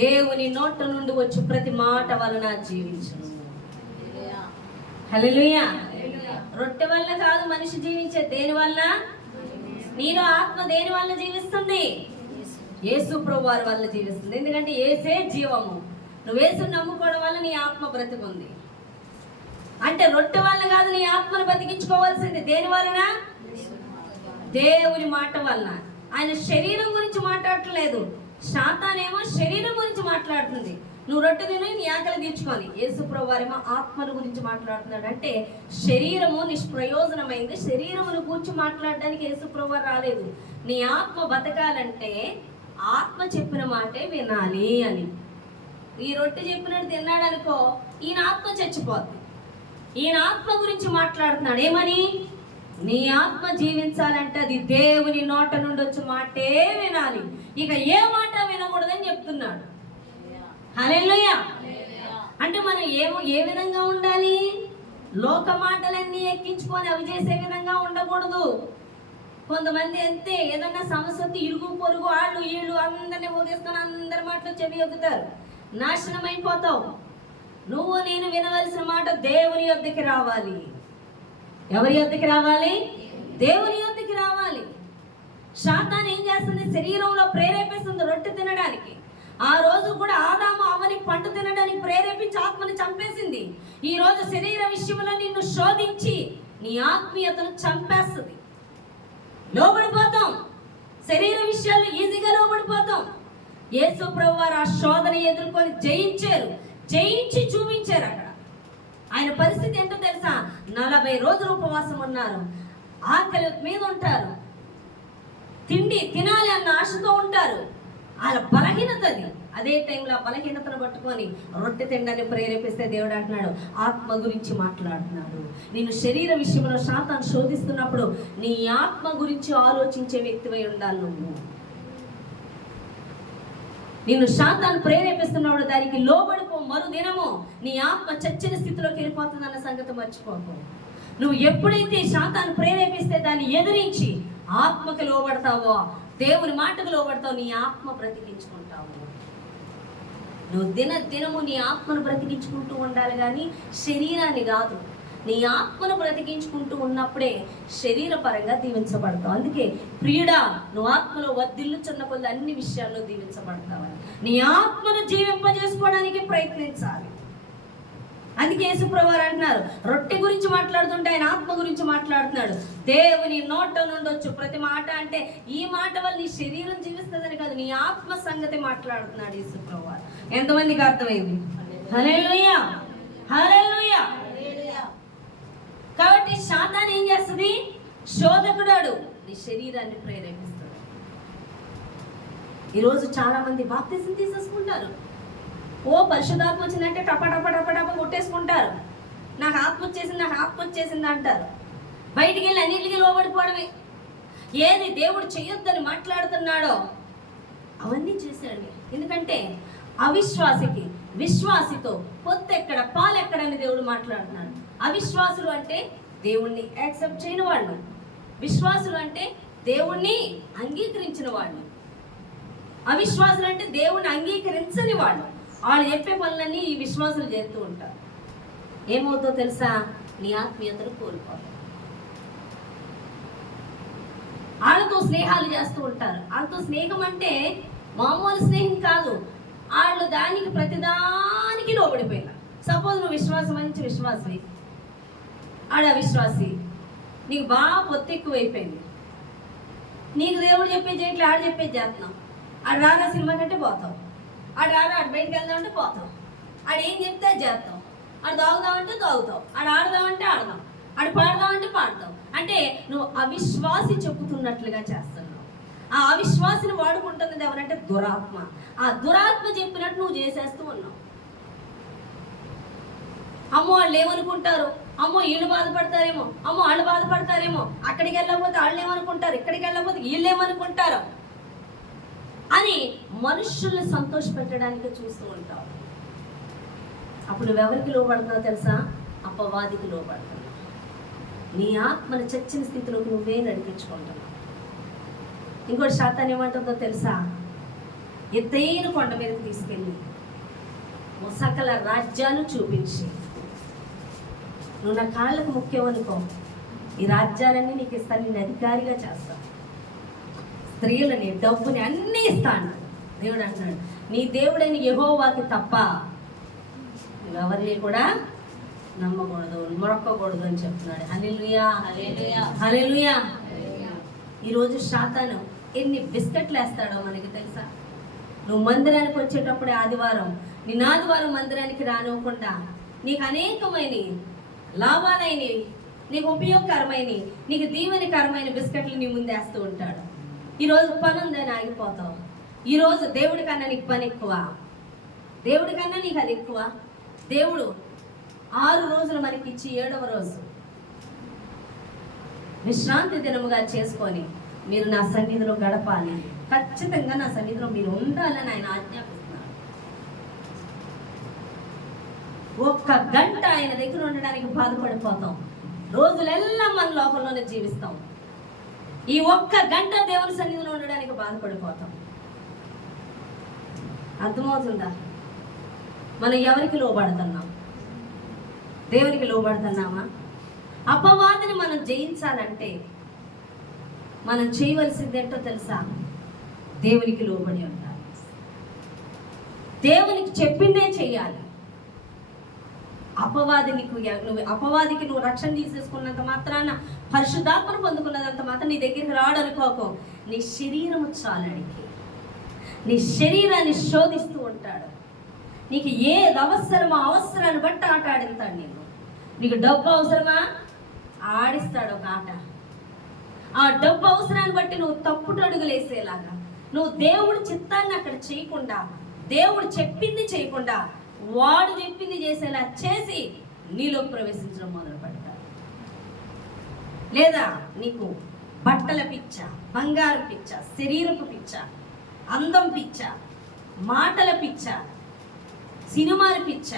దేవుని నోట నుండి వచ్చి ప్రతి మాట వలన జీవించును. హల్లెలూయా. రొట్టె వల్ల కాదు మనిషి జీవించే, దేని వల్ల? నీలో ఆత్మ దేని వల్ల జీవిస్తుంది? యేసుప్రభువు వారి వల్ల జీవిస్తుంది. ఎందుకంటే యేసే జీవము. నువ్వు యేసుని నమ్ముకోవడం వల్ల నీ ఆత్మ బ్రతుకుంది. అంటే రొట్టె వల్ల కాదు నీ ఆత్మను బతికించుకోవాల్సింది, దేని వలన? దేవుని మాట వలన. ఆయన శరీరం గురించి మాట్లాడట్లేదు. సాతానేమో శరీరం గురించి మాట్లాడుతుంది. నువ్వు రొట్టె తిని నీ ఆకలి తీర్చుకొని. యేసుప్రభువు వారేమో ఆత్మను గురించి మాట్లాడుతున్నాడు. అంటే శరీరము నిష్ప్రయోజనమైంది. శరీరమును గురించి మాట్లాడడానికి యేసుప్రభువు వారు రాలేదు. నీ ఆత్మ బతకాలంటే ఆత్మ చెప్పిన మాటే వినాలి అని. ఈ రొట్టె చెప్పినట్టు తిన్నాడు అనుకో, ఈయన ఆత్మ చచ్చిపోద్ది. ఈయన ఆత్మ గురించి మాట్లాడుతున్నాడు. ఏమని? నీ ఆత్మ జీవించాలంటే అది దేవుని నోట నుండి వచ్చి మాటే వినాలి, ఇక ఏ మాట వినకూడదని చెప్తున్నాడు. హల్లెలూయా. అంటే మనం ఏ విధంగా ఉండాలి? లోక మాటలన్నీ ఎక్కించుకొని అవి చేసే విధంగా ఉండకూడదు. కొంతమంది అంతే, ఏదన్నా సమస్య ఇరుగు పొరుగు వాళ్ళు వీళ్ళు అందరినీ పోగేసుకొని అందరి మాటలు చెవి ఎగుతారు. నాశనం అయిపోతావు. నువ్వు నేను వినవలసిన మాట దేవుని యొద్దకి రావాలి. ఎవరి యొద్దకి రావాలి? దేవుని యొద్దకి రావాలి. సాతాను ఏం చేస్తుంది? శరీరంలో ప్రేరేపిస్తుంది రొట్టె తినడానికి. ఆ రోజు కూడా ఆదాము అవని పండు తినడానికి ప్రేరేపించి ఆత్మని చంపేసింది. ఈ రోజు శరీర విషయంలో నిన్ను శోధించి నీ ఆత్మీయతను చంపేస్తుంది. లోబడిపోతాం. శరీర విషయాల్లో ఈజీగా లోబడిపోతాం. యేసుప్రభువు వారు ఆ శోధన ఎదుర్కొని జయించి చూపించారు. అక్కడ ఆయన పరిస్థితి ఏంటో తెలుసా? 40 రోజులు ఉపవాసం ఉన్నారు. ఆకలి మీద ఉంటారు. తిండి తినాలి అన్న ఆశతో ఉంటారు. వాళ్ళ బలహీనత అది. అదే టైంలో ఆ బలహీనతను పట్టుకొని రొట్టె తినడాన్ని ప్రేరేపిస్తే దేవుడు అంటున్నాడు, ఆత్మ గురించి మాట్లాడుతున్నాడు. నేను శరీర విషయంలో సాతాను శోధిస్తున్నప్పుడు నీ ఆత్మ గురించి ఆలోచించే వ్యక్తివై ఉండాలి. నిన్ను సాతాను ప్రేరేపిస్తున్నప్పుడు దానికి లోబడిపో. మరుదినము నీ ఆత్మ చచ్చిన స్థితిలోకి వెళ్ళిపోతుందన్న సంగతి మర్చిపోకు. నువ్వు ఎప్పుడైతే సాతాను ప్రేరేపిస్తే దాన్ని ఎదిరించి ఆత్మకి లోబడతావో, దేవుని మాటకు లోబడతావు, నీ ఆత్మ బ్రతికించుకుంటావు. నువ్వు దినము నీ ఆత్మను బ్రతికించుకుంటూ ఉండాలి, కానీ శరీరాన్ని కాదు. నీ ఆత్మను బ్రతికించుకుంటూ ఉన్నప్పుడే శరీరపరంగా దీవించబడతావు. అందుకే ప్రియుడా, నువ్వు ఆత్మలో వర్ధిల్లుచున్న కొద్ది అన్ని విషయాల్లో దీవించబడతావని నీ ఆత్మను జీవింపజేసుకోవడానికి ప్రయత్నించాలి. అందుకే యేసుప్రభువు వారు అంటున్నారు, రొట్టె గురించి మాట్లాడుతుంటే ఆయన ఆత్మ గురించి మాట్లాడుతున్నాడు. దేవుని నోట నుండి వచ్చు ప్రతి మాట. అంటే ఈ మాట వల్ల నీ శరీరం జీవిస్తుందని కాదు, నీ ఆత్మ సంగతి మాట్లాడుతున్నాడు యేసుప్రభువు వారు. ఎంతమందికి అర్థమైంది? హల్లెలూయా, హల్లెలూయా. ఏం చేస్తుంది? శోధకుడాడు నీ శరీరాన్ని ప్రేరేపిస్తాడు. ఈరోజు చాలా మంది బాప్తిసం తీసేసుకుంటారు. పరిశుద్ధాత్మ వచ్చిందంటే టప టప టప టప కొట్టేసుకుంటారు. నాకు ఆత్మ వచ్చేసింది అంటారు. బయటికి వెళ్ళి అన్నిటికీ లోబడిపోవడమే. ఏది దేవుడు చెయ్యొద్దని మాట్లాడుతున్నాడో అవన్నీ చేశాడు. ఎందుకంటే అవిశ్వాసికి విశ్వాసితో పొత్తెక్కడ పాలెక్కడని దేవుడు మాట్లాడుతున్నాడు. అవిశ్వాసులు అంటే దేవుణ్ణి యాక్సెప్ట్ చేయని వాళ్ళు, విశ్వాసులు అంటే దేవుణ్ణి అంగీకరించిన వాళ్ళు. అవిశ్వాసులు అంటే దేవుణ్ణి అంగీకరించని వాళ్ళు. వాళ్ళు చెప్పే పనులన్నీ ఈ విశ్వాసులు చేస్తూ ఉంటారు. ఏమవుతుందో తెలుసా? నీ ఆత్మీయతను కోల్పోతారు. వాళ్ళతో స్నేహాలు చేస్తూ ఉంటారు. వాళ్ళతో స్నేహం అంటే మామూలు స్నేహం కాదు. వాళ్ళు దానికి ప్రతిదానికి లోబడిపోయినారు. సపోజ్ నువ్వు మంచి విశ్వాసి, ఆడ అవిశ్వాసి, నీకు బాగా పొత్తు ఎక్కువైపోయింది. నీకు దేవుడు చెప్పేది చేయట్లే, ఆడ చెప్పేది చేస్తున్నావు. ఆడు రారా సినిమా కంటే పోతావు, ఆడు రారా ఆడు బయటకు వెళ్దామంటే పోతావు, ఆడు ఏం చెప్తే అది చేస్తావు, ఆడు తాగుదామంటే తాగుతావు, ఆడు ఆడదామంటే ఆడదాం, ఆడు పాడదామంటే పాడతావు. అంటే నువ్వు అవిశ్వాసి చెప్పుతున్నట్లుగా చేస్తున్నావు. ఆ అవిశ్వాసిని వాడుకుంటున్నది ఎవరంటే దురాత్మ. ఆ దురాత్మ చెప్పినట్టు నువ్వు చేసేస్తూ ఉన్నావు. అమ్మో వాళ్ళు ఏమనుకుంటారు, అమ్మో వీళ్ళు బాధపడతారేమో, అమ్మో వాళ్ళు బాధపడతారేమో, అక్కడికి వెళ్ళకపోతే వాళ్ళు ఏమనుకుంటారు, ఇక్కడికి వెళ్ళకపోతే వీళ్ళు ఏమనుకుంటారు అని మనుషుల్ని సంతోష పెట్టడానికి చూస్తూ ఉంటావు. అప్పుడు నువ్వెవరికి లోబడుతున్నావు తెలుసా? అపవాదికి లోబడుతున్నావు. నీ ఆత్మను చచ్చిన స్థితిలోకి నువ్వే నడిపించుకుంటున్నావు. ఇంకోటి శాతాన్ని ఏమంటుందో తెలుసా? ఎత్తైన కొండ మీదకి తీసుకెళ్ళి సకల రాజ్యాలు చూపించి, నువ్వు నా కాళ్ళకు ముఖ్యం అనుకో, ఈ రాజ్యాలన్నీ నీకు ఇస్తాను, నేను అధికారిగా చేస్తాను, స్త్రీలని డబ్బుని అన్నీ ఇస్తాను. దేవుడు అంటున్నాడు, నీ దేవుడైన యెహోవాకి తప్ప నువ్వెవరిని కూడా నమ్మకూడదు, మొరక్కకూడదు అని చెప్తున్నాడు. హల్లెలూయా, హల్లెలూయా, హల్లెలూయా. ఈరోజు శాతాను ఎన్ని బిస్కెట్లు వేస్తాడో మనకి తెలుసా? నువ్వు మందిరానికి వచ్చేటప్పుడే ఆదివారం, నిన్న ఆదివారం మందిరానికి రానివ్వకుండా నీకు అనేకమైన లాభాలైనవి, నీకు ఉపయోగకరమైనవి, నీకు దీవెనకరమైన బిస్కెట్లు నీ ముందేస్తూ ఉంటాడు. ఈరోజు పని ఉందని ఆగిపోతావు. ఈరోజు దేవుడి కన్నా నీకు పని ఎక్కువ, దేవుడి కన్నా నీకు అది ఎక్కువ. దేవుడు 6 రోజులు మనకి ఇచ్చి 7వ రోజు విశ్రాంతి దినముగా చేసుకొని మీరు నా సన్నిధిలో గడపాలి, ఖచ్చితంగా నా సన్నిధిలో మీరు ఉండాలని ఆయన ఆజ్ఞాపిస్తున్నారు. 1 గంట ఆయన దగ్గర ఉండడానికి బాధపడిపోతాం. రోజులెల్లా మన లోకంలోనే జీవిస్తాం. ఈ 1 గంట దేవుని సన్నిధిలో ఉండడానికి బాధపడిపోతాం. అర్థమవుతుందా? మనం ఎవరికి లోబడుతున్నాం? దేవునికి లోబడుతున్నామా? అపవాదిని మనం జయించాలంటే మనం చేయవలసింది ఏంటో తెలుసా? దేవునికి లోబడి ఉండాలి. దేవునికి చెప్పిందే చెయ్యాలి. అపవాదికి నువ్వు రక్షణ తీసేసుకున్నంత మాత్రాన, పరిశుద్ధాత్మను పొందుకున్నంత మాత్రం నీ దగ్గరికి రాడు అనుకోకు. నీ శరీరము చాలడికి, నీ శరీరాన్ని శోధిస్తూ ఉంటాడు. నీకు ఏది అవసరమో అవసరాన్ని బట్టి ఆట ఆడిస్తాడు. నీకు డబ్బు అవసరమా, ఆడిస్తాడు ఒక ఆట. ఆ డబ్బు అవసరాన్ని బట్టి నువ్వు తప్పుడు అడుగులు వేసేలాగా, నువ్వు దేవుడి చిత్తాన్ని అక్కడ చేయకుండా, దేవుడు చెప్పింది చేయకుండా, వాడు చెప్పింది చేసేలా చేసి నీలో ప్రవేశించడం మొదలు పెడతాడు. లేదా నీకు బట్టల పిచ్చ, బంగారం పిచ్చ, శరీరపు పిచ్చ, అందం పిచ్చ, మాటల పిచ్చ, సినిమాల పిచ్చ,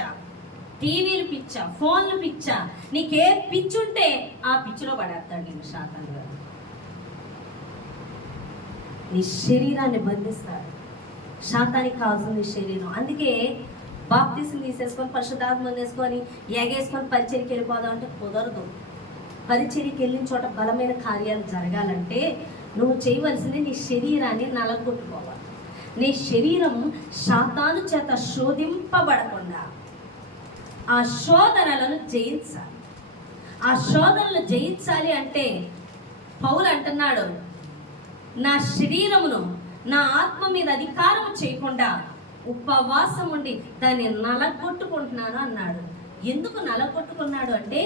టీవీలు పిచ్చ, ఫోన్లు పిచ్చ, నీకే పిచ్చుంటే ఆ పిచ్చిలో పడేస్తాడు నేను శాతంగా. నీ శరీరాన్ని బంధిస్తాడు. శాతానికి కావాల్సింది శరీరం. అందుకే బాప్తిసం తీసేసుకొని పరిశుద్ధాత్మ వేసుకొని ఎగేసుకొని పరిచర్యకి వెళ్ళిపోదాం అంటే కుదరదు. పరిచర్యకి వెళ్ళిన చోట బలమైన కార్యాలు జరగాలంటే నువ్వు చేయవలసింది నీ శరీరాన్ని నలగొట్టుకోవాలి. నీ శరీరం శాతాను చేత శోధింపబడకుండా ఆ శోధనలను జయించాలి. ఆ శోధనలు జయించాలి అంటే పౌలు అంటున్నాడు, నా శరీరమును నా ఆత్మ మీద అధికారం చేయకుండా ఉపవాసం ఉండి దాన్ని నలగొట్టుకుంటున్నాను అన్నాడు. ఎందుకు నలగొట్టుకున్నాడు అంటే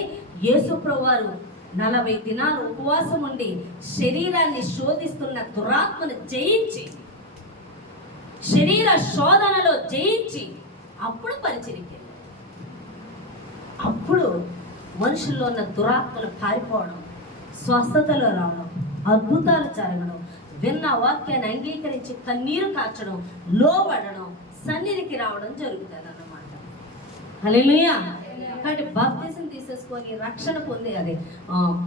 యేసు ప్రభువారు 40 దినాలు ఉపవాసం ఉండి శరీరాన్ని శోధిస్తున్న దురాత్మను జయించి, శరీర శోధనలో జయించి అప్పుడు పరిచర్యకి వెళ్ళాడు. అప్పుడు మనుషుల్లో ఉన్న దురాత్మలు పారిపోవడం, స్వస్థతలో రావడం, అద్భుతాలు జరగడం, విన్న వాక్యాన్ని అంగీకరించి కన్నీరు కార్చడం, లోబడడం, సన్నిధికి రావడం జరుగుతుంది అన్నమాట. హల్లెలూయా. కాబట్టి బాప్తిసం తీసేసుకొని రక్షణ పొంది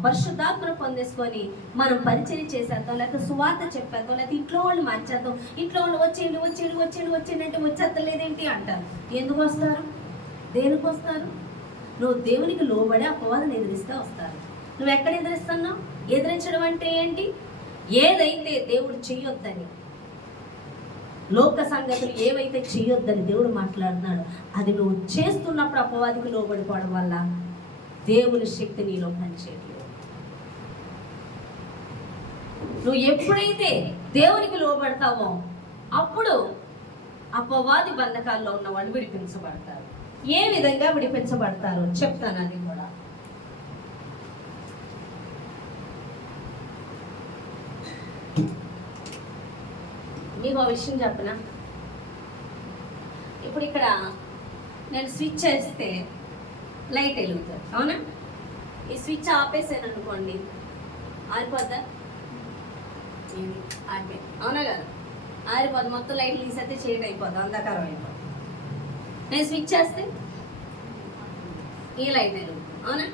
పరిశుద్ధాత్మను పొందేసుకొని మనం పరిచర్య చేసేద్దాం, లేకపోతే సువార్త చెప్పేద్దాం, లేకపోతే ఇంట్లో వాళ్ళు మార్చేద్దాం. ఇంట్లో వాళ్ళు వచ్చేయండి అంటే వచ్చేత్తలేదేంటి అంటారు. ఎందుకు వస్తారు? దేనికి వస్తారు? నువ్వు దేవునికి లోబడి అపవాదం ఎదిరిస్తే వస్తారు. నువ్వు ఎక్కడ ఎదిరిస్తున్నావు? ఎదిరించడం అంటే ఏంటి? ఏదైతే దేవుడు చెయ్యొద్దని, లోక సంగతులు ఏవైతే చెయ్యొద్దని దేవుడు మాట్లాడుతున్నాడు, అది నువ్వు చేస్తున్నప్పుడు అపవాదికి లోబడిపోవడం వల్ల దేవుని శక్తి నీలో పనిచేయట్లేదు. నువ్వు ఎప్పుడైతే దేవునికి లోబడతావో అప్పుడు అపవాది బంధకాల్లో ఉన్న వాళ్ళు విడిపించబడతారు. ఏ విధంగా విడిపించబడతారో చెప్తాను. అది కూడా మీకు ఒక విషయం చెప్పనా? ఇప్పుడు ఇక్కడ నేను స్విచ్ చేస్తే లైట్ వెలుగుతుంది, అవునా? ఈ స్విచ్ ఆపేసాను అనుకోండి, ఆరిపోద్దా? ఆరిపోయి, అవునా కదా? ఆరిపోద్ది. మొత్తం లైట్లు తీసేస్తే చీకటి అయిపోద్ది, అంధకారం అయిపోద్ది. నేను స్విచ్ చేస్తే ఈ లైట్ వెలుగుతుంది, అవునా?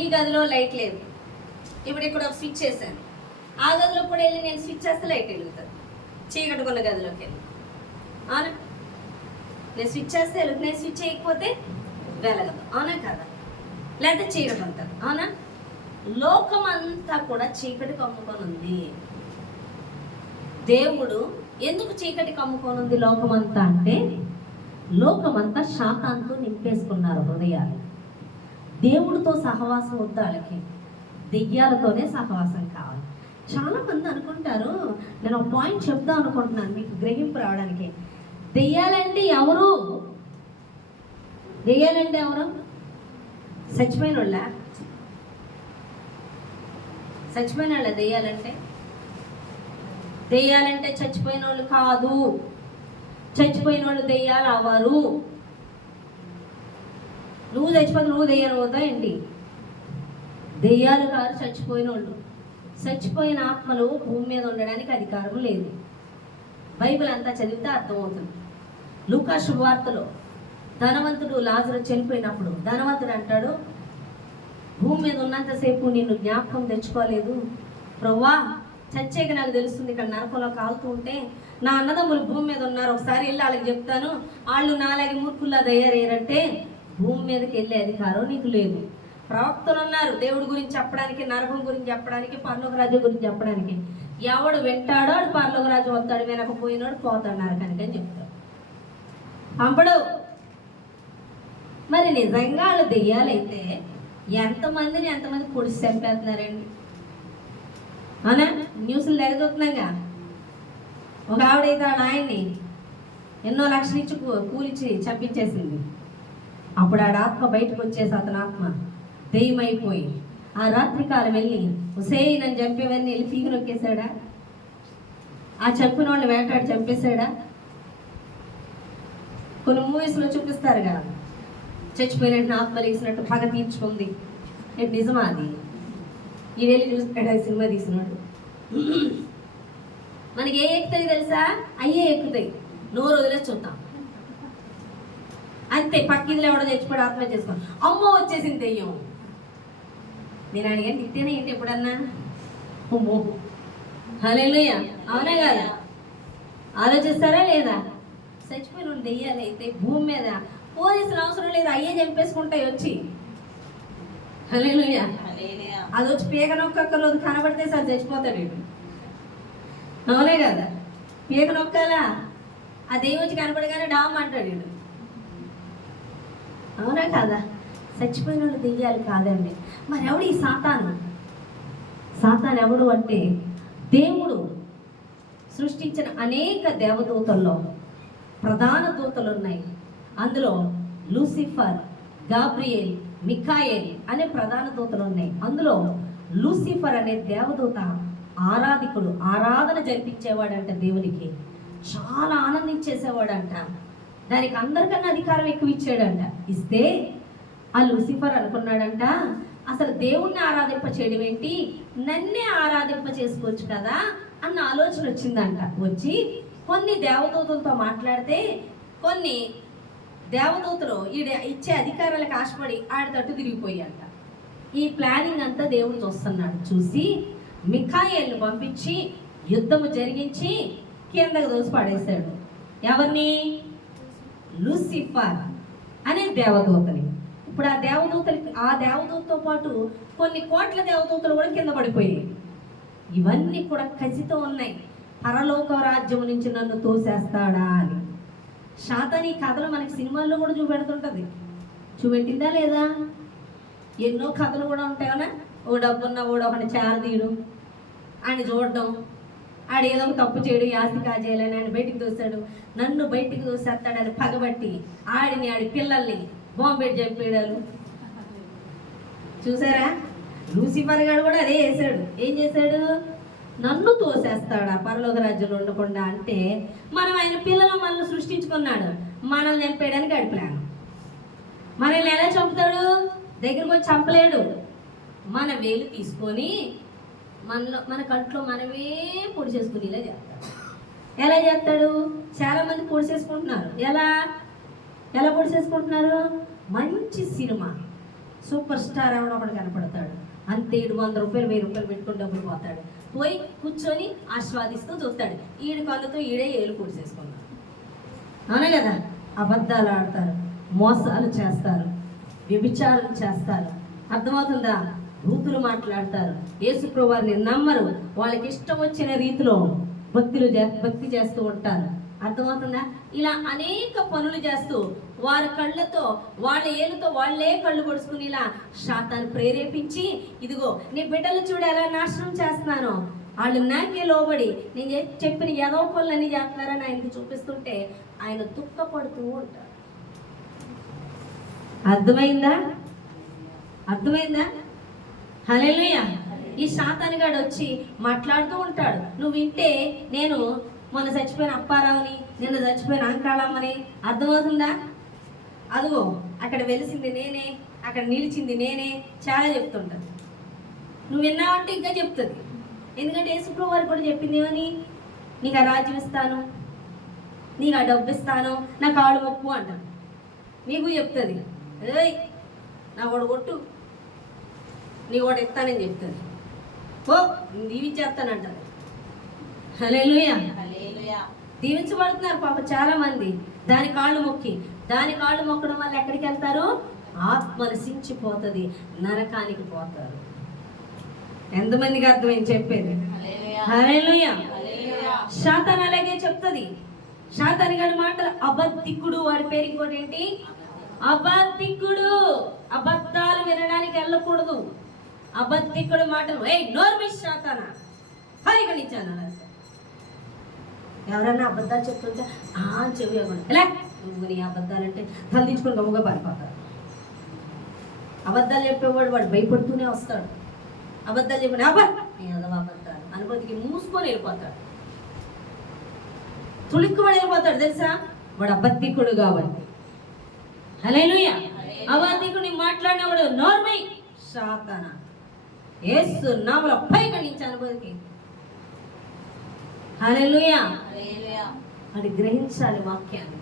ఈ గదిలో లైట్ లేదు. ఇప్పుడు ఇక్కడ ఒక స్విచ్ చేశాను, ఆ గదిలో కూడా వెళ్ళి నేను స్విచ్ చేస్తే లైట్ వెలుగుతుంది. చీకటికున్న గదిలోకి వెళ్ళి, అవునా? నేను స్విచ్ చేస్తే వెలుగుతుంది, నేను స్విచ్ చేయకపోతే వెలగదు, అవునా కదా? లేకపోతే చీకటి ఉంటుంది, అవునా? లోకం అంతా కూడా చీకటి కమ్ముకొని ఉంది. దేవుడు ఎందుకు చీకటి కమ్ముకొని ఉంది లోకమంతా అంటే, లోకమంతా శాతాంతో నింపేసుకున్నారు హృదయాలు. దేవుడితో సహవాసం వద్దు వాళ్ళకి, దెయ్యాలతోనే సహవాసం కావాలి. చాలా మంది అనుకుంటారు, నేను ఒక పాయింట్ చెప్దాం అనుకుంటున్నాను మీకు గ్రహింపు రావడానికి. దెయ్యాలంటే ఎవరు? దెయ్యాలంటే ఎవరు? చచ్చిపోయిన వాళ్ళ? చచ్చిపోయిన వాళ్ళ దెయ్యాలంటే? దెయ్యాలంటే చచ్చిపోయిన వాళ్ళు కాదు. చచ్చిపోయిన వాళ్ళు దెయ్యాలు అవ్వరు. నువ్వు చచ్చిపోతే నువ్వు దెయ్యాలు అవుతా ఏంటి? దెయ్యాలు కాదు చచ్చిపోయిన వాళ్ళు. చచ్చిపోయిన ఆత్మలు భూమి మీద ఉండడానికి అధికారం లేదు. బైబిల్ అంతా చదివితే అర్థమవుతుంది. లూకా శుభవార్తలో ధనవంతుడు లాజరు చనిపోయినప్పుడు ధనవంతుడు అంటాడు, భూమి మీద ఉన్నంతసేపు నిన్ను జ్ఞాపకం తెచ్చుకోలేదు ప్రభువా, చచ్చేక నాకు తెలుస్తుంది ఇక్కడ నరకంలో కాలుతూ ఉంటే నా అన్నదమ్ములు భూమి మీద ఉన్నారు, ఒకసారి వెళ్ళి వాళ్ళకి చెప్తాను, వాళ్ళు నాలాగే మూర్ఖుల్లా తయారయ్యారంటే భూమి మీదకి వెళ్ళే అధికారం నీకు లేదు. ప్రవక్తలు ఉన్నారు దేవుడి గురించి చెప్పడానికి, నరకం గురించి చెప్పడానికి, పరలోక రాజ్యం గురించి చెప్పడానికి. ఎవడు వింటాడో వాడు పరలోక రాజ్యం వస్తాడు, వినకపోయినాడు పోతాడు నరకానికి అని చెప్తాడు. పంపడు. మరి నిజంగా వాళ్ళు దెయ్యాలైతే ఎంతమంది పొడిచి చంపేస్తున్నారండి, అవునా? న్యూస్లు ఎగదొస్తున్నాగా. ఒక ఆవిడైతే వాళ్ళ ఆయన్ని ఎన్నో లక్షలు ఇచ్చి కూలిచ్చి చంపించేసింది. అప్పుడు ఆడ ఆత్మ బయటకు వచ్చేసి అతని ఆత్మ దెయ్యమైపోయి ఆ రాత్రి కాలం వెళ్ళి హుసేయిన్ చంపేవన్నీ వెళ్ళి పీకి నొక్కేశాడా? ఆ చంపిన వాళ్ళని వేటాడి చంపేశాడా? కొన్ని మూవీస్లో చూపిస్తారుగా, చచ్చిపోయినట్టు ఆత్మలు వేసినట్టు పగ తీర్చుకుంది. నిజమా అది? ఈ వెళ్ళి చూస్తాడు ఆ సినిమా తీసినాడు. మనకి ఏ ఎక్కుతాయి తెలుసా? అయ్యే ఎక్కుతాయి. నోరు వదిలేసి చూద్దాం అంతే. పక్కిదిలో ఎవడో చచ్చిపోయి ఆత్మహత్య చేసుకో, అమ్మో వచ్చేసింది దెయ్యం. నేను అడిగాను, తిట్టేనే ఏంటి ఎప్పుడన్నా? అమ్మో. హల్లెలూయా, అవునా కదా? ఆలోచిస్తారా లేదా? చచ్చిపోయిన దెయ్యాలు అయితే భూమి మీద పోలీసులు అవసరం లేదు, అయ్యే చంపేసుకుంటాయి వచ్చి. హల్లెలూయా. అది వచ్చి పీక నొక్కక్కర్లేదు, కనబడితే సార్ చచ్చిపోతాడు వీడు, అవునే కదా? పీక నొక్కాలా, ఆ దెయ్యం వచ్చి కనపడగానే డామ్ అంటాడు వీడు, అవునా కదా? చచ్చిపోయిన వాళ్ళు దెయ్యాలు కాదండి. మరి ఎవడు ఈ సాతాను? సాతాను ఎవడు అంటే, దేవుడు సృష్టించిన అనేక దేవదూతల్లో ప్రధాన దూతలు ఉన్నాయి. అందులో లూసిఫర్, గాబ్రియేల్, మిఖాయేల్ అనే ప్రధాన దూతలు ఉన్నాయి. అందులో లూసిఫర్ అనే దేవదూత ఆరాధికుడు, ఆరాధన జరిపించేవాడంట, దేవునికి చాలా ఆనందించేసేవాడంట. దానికి అందరికన్నా అధికారం ఎక్కువ ఇచ్చాడంట. ఇస్తే ఆ లూసిఫర్ అనుకున్నాడంట, అసలు దేవుణ్ణి ఆరాధింప చేయడం ఏంటి, నన్నే ఆరాధింప చేసుకోవచ్చు కదా అన్న ఆలోచన వచ్చిందంట. వచ్చి కొన్ని దేవదూతలతో మాట్లాడితే కొన్ని దేవదూతలు ఈడ ఇచ్చే అధికారాలకు ఆశపడి ఆడి తట్టు తిరిగిపోయాయంట. ఈ ప్లానింగ్ అంతా దేవుడు చూస్తున్నాడు. చూసి మిఖాయేల్ని పంపించి యుద్ధము జరిగించి కిందకు దోసి పడేశాడు. ఎవరిని? లూసిఫర్ అనే దేవదూతని. ఇప్పుడు ఆ దేవదూతతో పాటు కొన్ని కోట్ల దేవదూతలు కూడా కింద పడిపోయాయి. ఇవన్నీ కూడా కసితో ఉన్నాయి, పరలోక రాజ్యం నుంచి నన్ను తోసేస్తాడా అని. శాతాని కథలు మనకి సినిమాల్లో కూడా చూపెడుతుంటది. చూపెట్టిందా లేదా? ఎన్నో కథలు కూడా ఉంటాయి కదా. ఓ డబ్బున్న కూడా ఒకటి చారదీయడం, ఆయన చూడడం, ఆడు ఏదో ఒక తప్పు చేయడు, ఆస్తి కాజేయాలని ఆయన బయటికి దోశాడు, నన్ను బయటికి దోసేస్తాడని పగబట్టి ఆడి పిల్లల్ని బాంబేట్ చెప్పేయడాలు చూసారా? లూసిఫర్ గారు కూడా అదే చేశాడు. ఏం చేశాడు? నన్ను తోసేస్తాడా పరలోక రాజ్యంలో ఉండకుండా అంటే, మనం ఆయన పిల్లలు మనల్ని సృష్టించుకున్నాడు, మనల్ని చంపేయడానికి ఆడి ప్లాన్. మనల్ని ఎలా చంపుతాడు? దగ్గరకు వచ్చి చంపలేడు. మన వేలు తీసుకొని మన కంట్లో మనమే పొడి చేసుకుని ఇలా చేస్తాడు. ఎలా చేస్తాడు? చాలా మంది పొడి చేసుకుంటున్నారు. ఎలా పొడి చేసుకుంటున్నారు? మంచి సినిమా సూపర్ స్టార్ ఎవడో ఒకటి కనపడతాడు, అంతే 100 రూపాయలు 1000 రూపాయలు పెట్టుకుని డబ్బులు పోతాడు. పోయి కూర్చొని ఆస్వాదిస్తూ చూస్తాడు. ఈడి కళ్ళతో ఈడే ఏలు పొడి చేసుకున్నాడు. అవునే కదా? అబద్ధాలు ఆడతారు, మోసాలు చేస్తారు, వ్యభిచారం చేస్తారు. అర్థమవుతుందా? భూతులు మాట్లాడతారు, యేసు ప్రభువుని నమ్మరు, వాళ్ళకి ఇష్టం వచ్చిన రీతిలో భక్తి చేస్తూ ఉంటారు. అర్థమవుతుందా? ఇలా అనేక పనులు చేస్తూ వారి కళ్ళతో వాళ్ళ ఏలుతో వాళ్ళే కళ్ళు పొడుచుకుని ఇలా శాతాన్ని ప్రేరేపించి, ఇదిగో నీ బిడ్డలు చూడు ఎలా నాశనం చేస్తున్నాను, వాళ్ళు నాకే లోబడి నేను చెప్పిన ఏదో పనులన్నీ చేస్తున్నారని ఆయనకి చూపిస్తుంటే ఆయన దుఃఖపడుతూ ఉంటాడు. అర్థమైందా? హల్లెలూయా. ఈ శాతానిగాడు వచ్చి మాట్లాడుతూ ఉంటాడు. నువ్వు వింటే నేను మొన్న చచ్చిపోయిన అప్పారావుని, నిన్న చచ్చిపోయిన అంకాళమ్మని. అర్థమవుతుందా? అదిగో అక్కడ వెలిసింది నేనే, అక్కడ నిలిచింది నేనే, చాలా చెప్తుంటది. నువ్వు విన్నావంటే ఇంకా చెప్తుంది. ఎందుకంటే యేసుప్రభువు వారు కూడా చెప్పింది ఏమని? నీకు ఆ రాజ్యం ఇస్తాను, నీకు ఆ డబ్బు ఇస్తాను, నా కాళ్ళు మొక్కు అంటాను. నీకు చెప్తుంది, ఏయ్ నా వాడు కొట్టు, నీ వాడు ఇస్తానని చెప్తుంది. ఓ దీవించేస్తానంటారు. హల్లెలూయా. దీవించబడుతున్నారు పాప చాలా మంది దాని కాళ్ళు మొక్కడం వల్ల ఎక్కడికి వెళ్తారు? ఆత్మ నశించిపోతుంది, నరకానికి పోతారు. ఎంతమందికి అర్థమైంది చెప్పేది? హల్లెలూయా. శాతాన్ అలాగే చెప్తుంది. శాతాన్ గారి మాటలు అబద్ధికుడు, వాడి పేరు ఇంకోటి ఏంటి? అబద్ధికుడు. అబద్ధాలు వినడానికి వెళ్ళకూడదు. అబద్ధికుడు మాటలు, ఏ నోర్మి శాతానా హరిగణించాను. ఎవరన్నా అబద్ధాలు చెప్తుంటే చెవి ఎలా నువ్వు నీ అబద్ధాలంటే తలదించుకొని గమ్ముగా పారిపోతారు. అబద్ధాలు చెప్పేవాడు వాడు భయపడుతూనే వస్తాడు. అబద్ధాలు చెప్పిన అబద్ధాలు అనుభూతికి మూసుకొని వెళ్ళిపోతాడు, తుళిక్కుబడి వెళ్ళిపోతాడు. తెలుసా? వాడు అబద్ధికుడు కాబట్టి. హల్లెలూయా. అబద్ధికుని మాట్లాడినవాడు నోర్మై శాతానా యేసు నామములో పైకి నుంచి అనుభూతికి. హల్లెలూయా. అది గ్రహించాలి వాక్యాన్ని.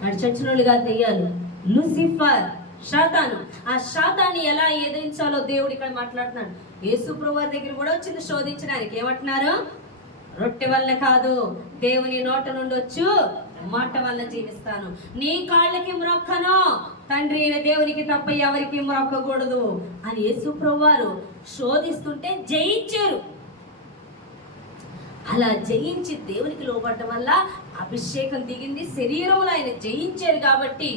నాడు చచ్చినోళ్ళుగా దెయ్యాలు, లూసిఫర్, శాతాను. ఆ శాతాన్ని ఎలా ఎదిరించాలో దేవుడు ఇక్కడ మాట్లాడుతున్నాడు. యేసు ప్రభువు దగ్గర కూడా వచ్చింది శోధించడానికి. ఏమంటున్నారు? రొట్టె వల్ల కాదు, దేవుని నోట నుండి వచ్చు మాట వల్ల జీవిస్తాను. నీ కాళ్ళకి మ్రొక్కను, తండ్రి అయిన దేవునికి తప్ప ఎవరికి మ్రొక్కకూడదు అని యేసు ప్రభువారు శోధిస్తుంటే జయించారు. అలా జయించి దేవునికి లోబడటం వల్ల అభిషేకం దిగింది, శరీరంలో ఆయన జయించారు. కాబట్టి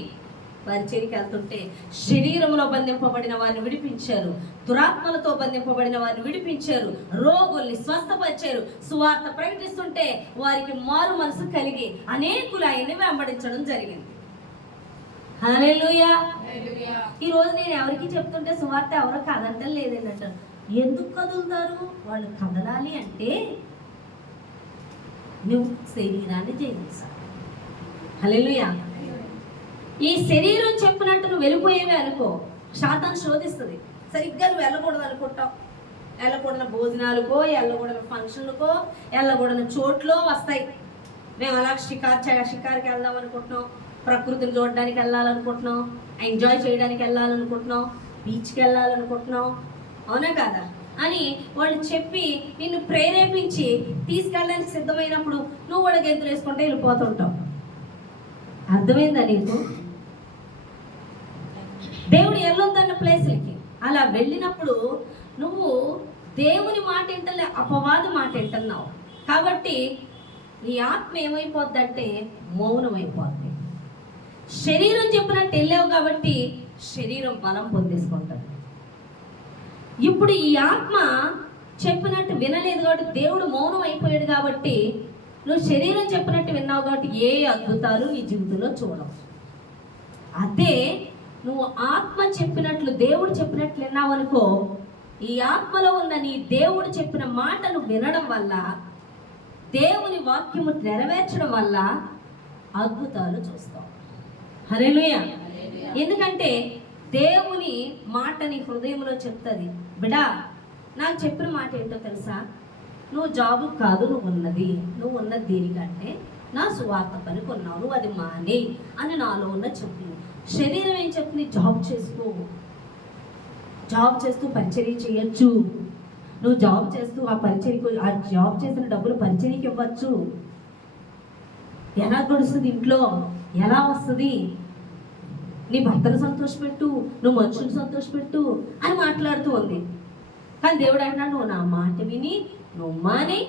పరిచర్యకి వెళ్తుంటే శరీరంలో బంధింపబడిన వారిని విడిపించారు, దురాత్మలతో బంధింపబడిన వారిని విడిపించారు, రోగుల్ని స్వస్థపరిచారు. సువార్త ప్రకటిస్తుంటే వారికి మారు మనసు కలిగి అనేకులు ఆయన్ని వెంబడించడం జరిగింది. హల్లెలూయా. ఈ రోజు నేను ఎవరికి చెప్తుంటే సువార్త ఎవరో కదంటం లేదంట. ఎందుకు కదులుతారు? వాళ్ళు కదలాలి అంటే నువ్వు శరీరాన్ని జయించాలి. హల్లెలూయా. ఈ శరీరం చెప్పినట్టు నువ్వు వెళ్ళిపోయేవే అనుకో, శాతాన్ని శోధిస్తుంది. సరిగ్గా నువ్వు వెళ్ళకూడదు అనుకుంటావు. వెళ్ళకూడని భోజనాలకో, వెళ్ళకూడని ఫంక్షన్లకో, వెళ్ళకూడని చోట్లో వస్తాయి. మేము అలా షికార్కి వెళ్దాం అనుకుంటున్నాం, ప్రకృతిని చూడడానికి వెళ్ళాలనుకుంటున్నాం, ఎంజాయ్ చేయడానికి వెళ్ళాలనుకుంటున్నాం, బీచ్కి వెళ్ళాలనుకుంటున్నాం, అవునా కాదా అని వాళ్ళు చెప్పి నిన్ను ప్రేరేపించి తీసుకెళ్ళడానికి సిద్ధమైనప్పుడు నువ్వు కూడా గెంతులు వేసుకుంటే వెళ్ళిపోతుంటావు. అర్థమైందా నీకు? దేవుడు వెళ్ళొద్దన్న ప్లేస్లకి అలా వెళ్ళినప్పుడు నువ్వు దేవుని మాట వింటలే, అపవాది మాట వింటున్నావు. కాబట్టి నీ ఆత్మ ఏమైపోద్దంటే మౌనం అయిపోద్ది. శరీరం చెప్పినట్టు వెళ్ళావు కాబట్టి శరీరం బలం పొందేసుకుంటుంది. ఇప్పుడు ఈ ఆత్మ చెప్పినట్టు వినలేదు కాబట్టి దేవుడు మౌనం అయిపోయాడు కాబట్టి నువ్వు శరీరం చెప్పినట్టు విన్నావు కాబట్టి ఏ అద్భుతాలు నీ జీవితంలో చూడవు. అదే నువ్వు ఆత్మ చెప్పినట్లు, దేవుడు చెప్పినట్లు విన్నావు అనుకో, ఈ ఆత్మలో ఉన్న నీ దేవుడు చెప్పిన మాటను వినడం వల్ల, దేవుని వాక్యము నెరవేర్చడం వల్ల అద్భుతాలు చూస్తావు. హల్లెలూయా. ఎందుకంటే దేవుని మాట నీ హృదయంలో చెప్తుంది, బిడా నాకు చెప్పిన మాట ఏంటో తెలుసా, నువ్వు జాబు కాదు నువ్వు ఉన్నది దీనికంటే నా సువార్త పని కొన్నావు, నువ్వు అది మానే అని నాలో ఉన్న చెప్పింది. శరీరం ఏం చెప్తుంది? జాబ్ చేసుకో, జాబ్ చేస్తూ పరిచర్య చేయొచ్చు, నువ్వు జాబ్ చేస్తూ ఆ జాబ్ చేసిన డబ్బులు పరిచర్యకి ఇవ్వచ్చు. ఎలా గడుస్తుంది ఇంట్లో, ఎలా వస్తుంది, నీ భర్తను సంతోషపెట్టు, నువ్వు మనుషులు సంతోషపెట్టు అని మాట్లాడుతూ ఉంది. కానీ దేవుడు అంటున్నాడు, నువ్వు నా మాట విని నువ్వు మాని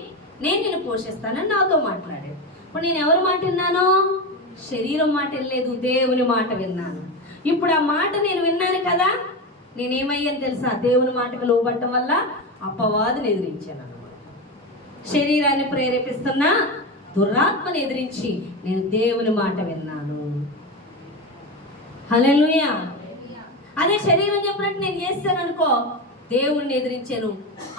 నేను నిన్ను పోషిస్తానని నాతో మాట్లాడాడు. ఇప్పుడు నేను ఎవరి మాట విన్నాను? శరీరం మాట వినలేదు, దేవుని మాట విన్నాను. ఇప్పుడు ఆ మాట నేను విన్నాను కదా, నేనేమయ్యాను తెలుసా? దేవుని మాటకు లోబట్టడం వల్ల అపవాదుని ఎదిరించాను అన్నమాట. శరీరాన్ని ప్రేరేపిస్తున్నా దురాత్మని ఎదిరించి నేను దేవుని మాట విన్నాను. హల్లెలూయా. అదే శరీరం చెప్పినట్టు నేను చేస్తాను అనుకో, దేవుణ్ణి ఎదిరించాను,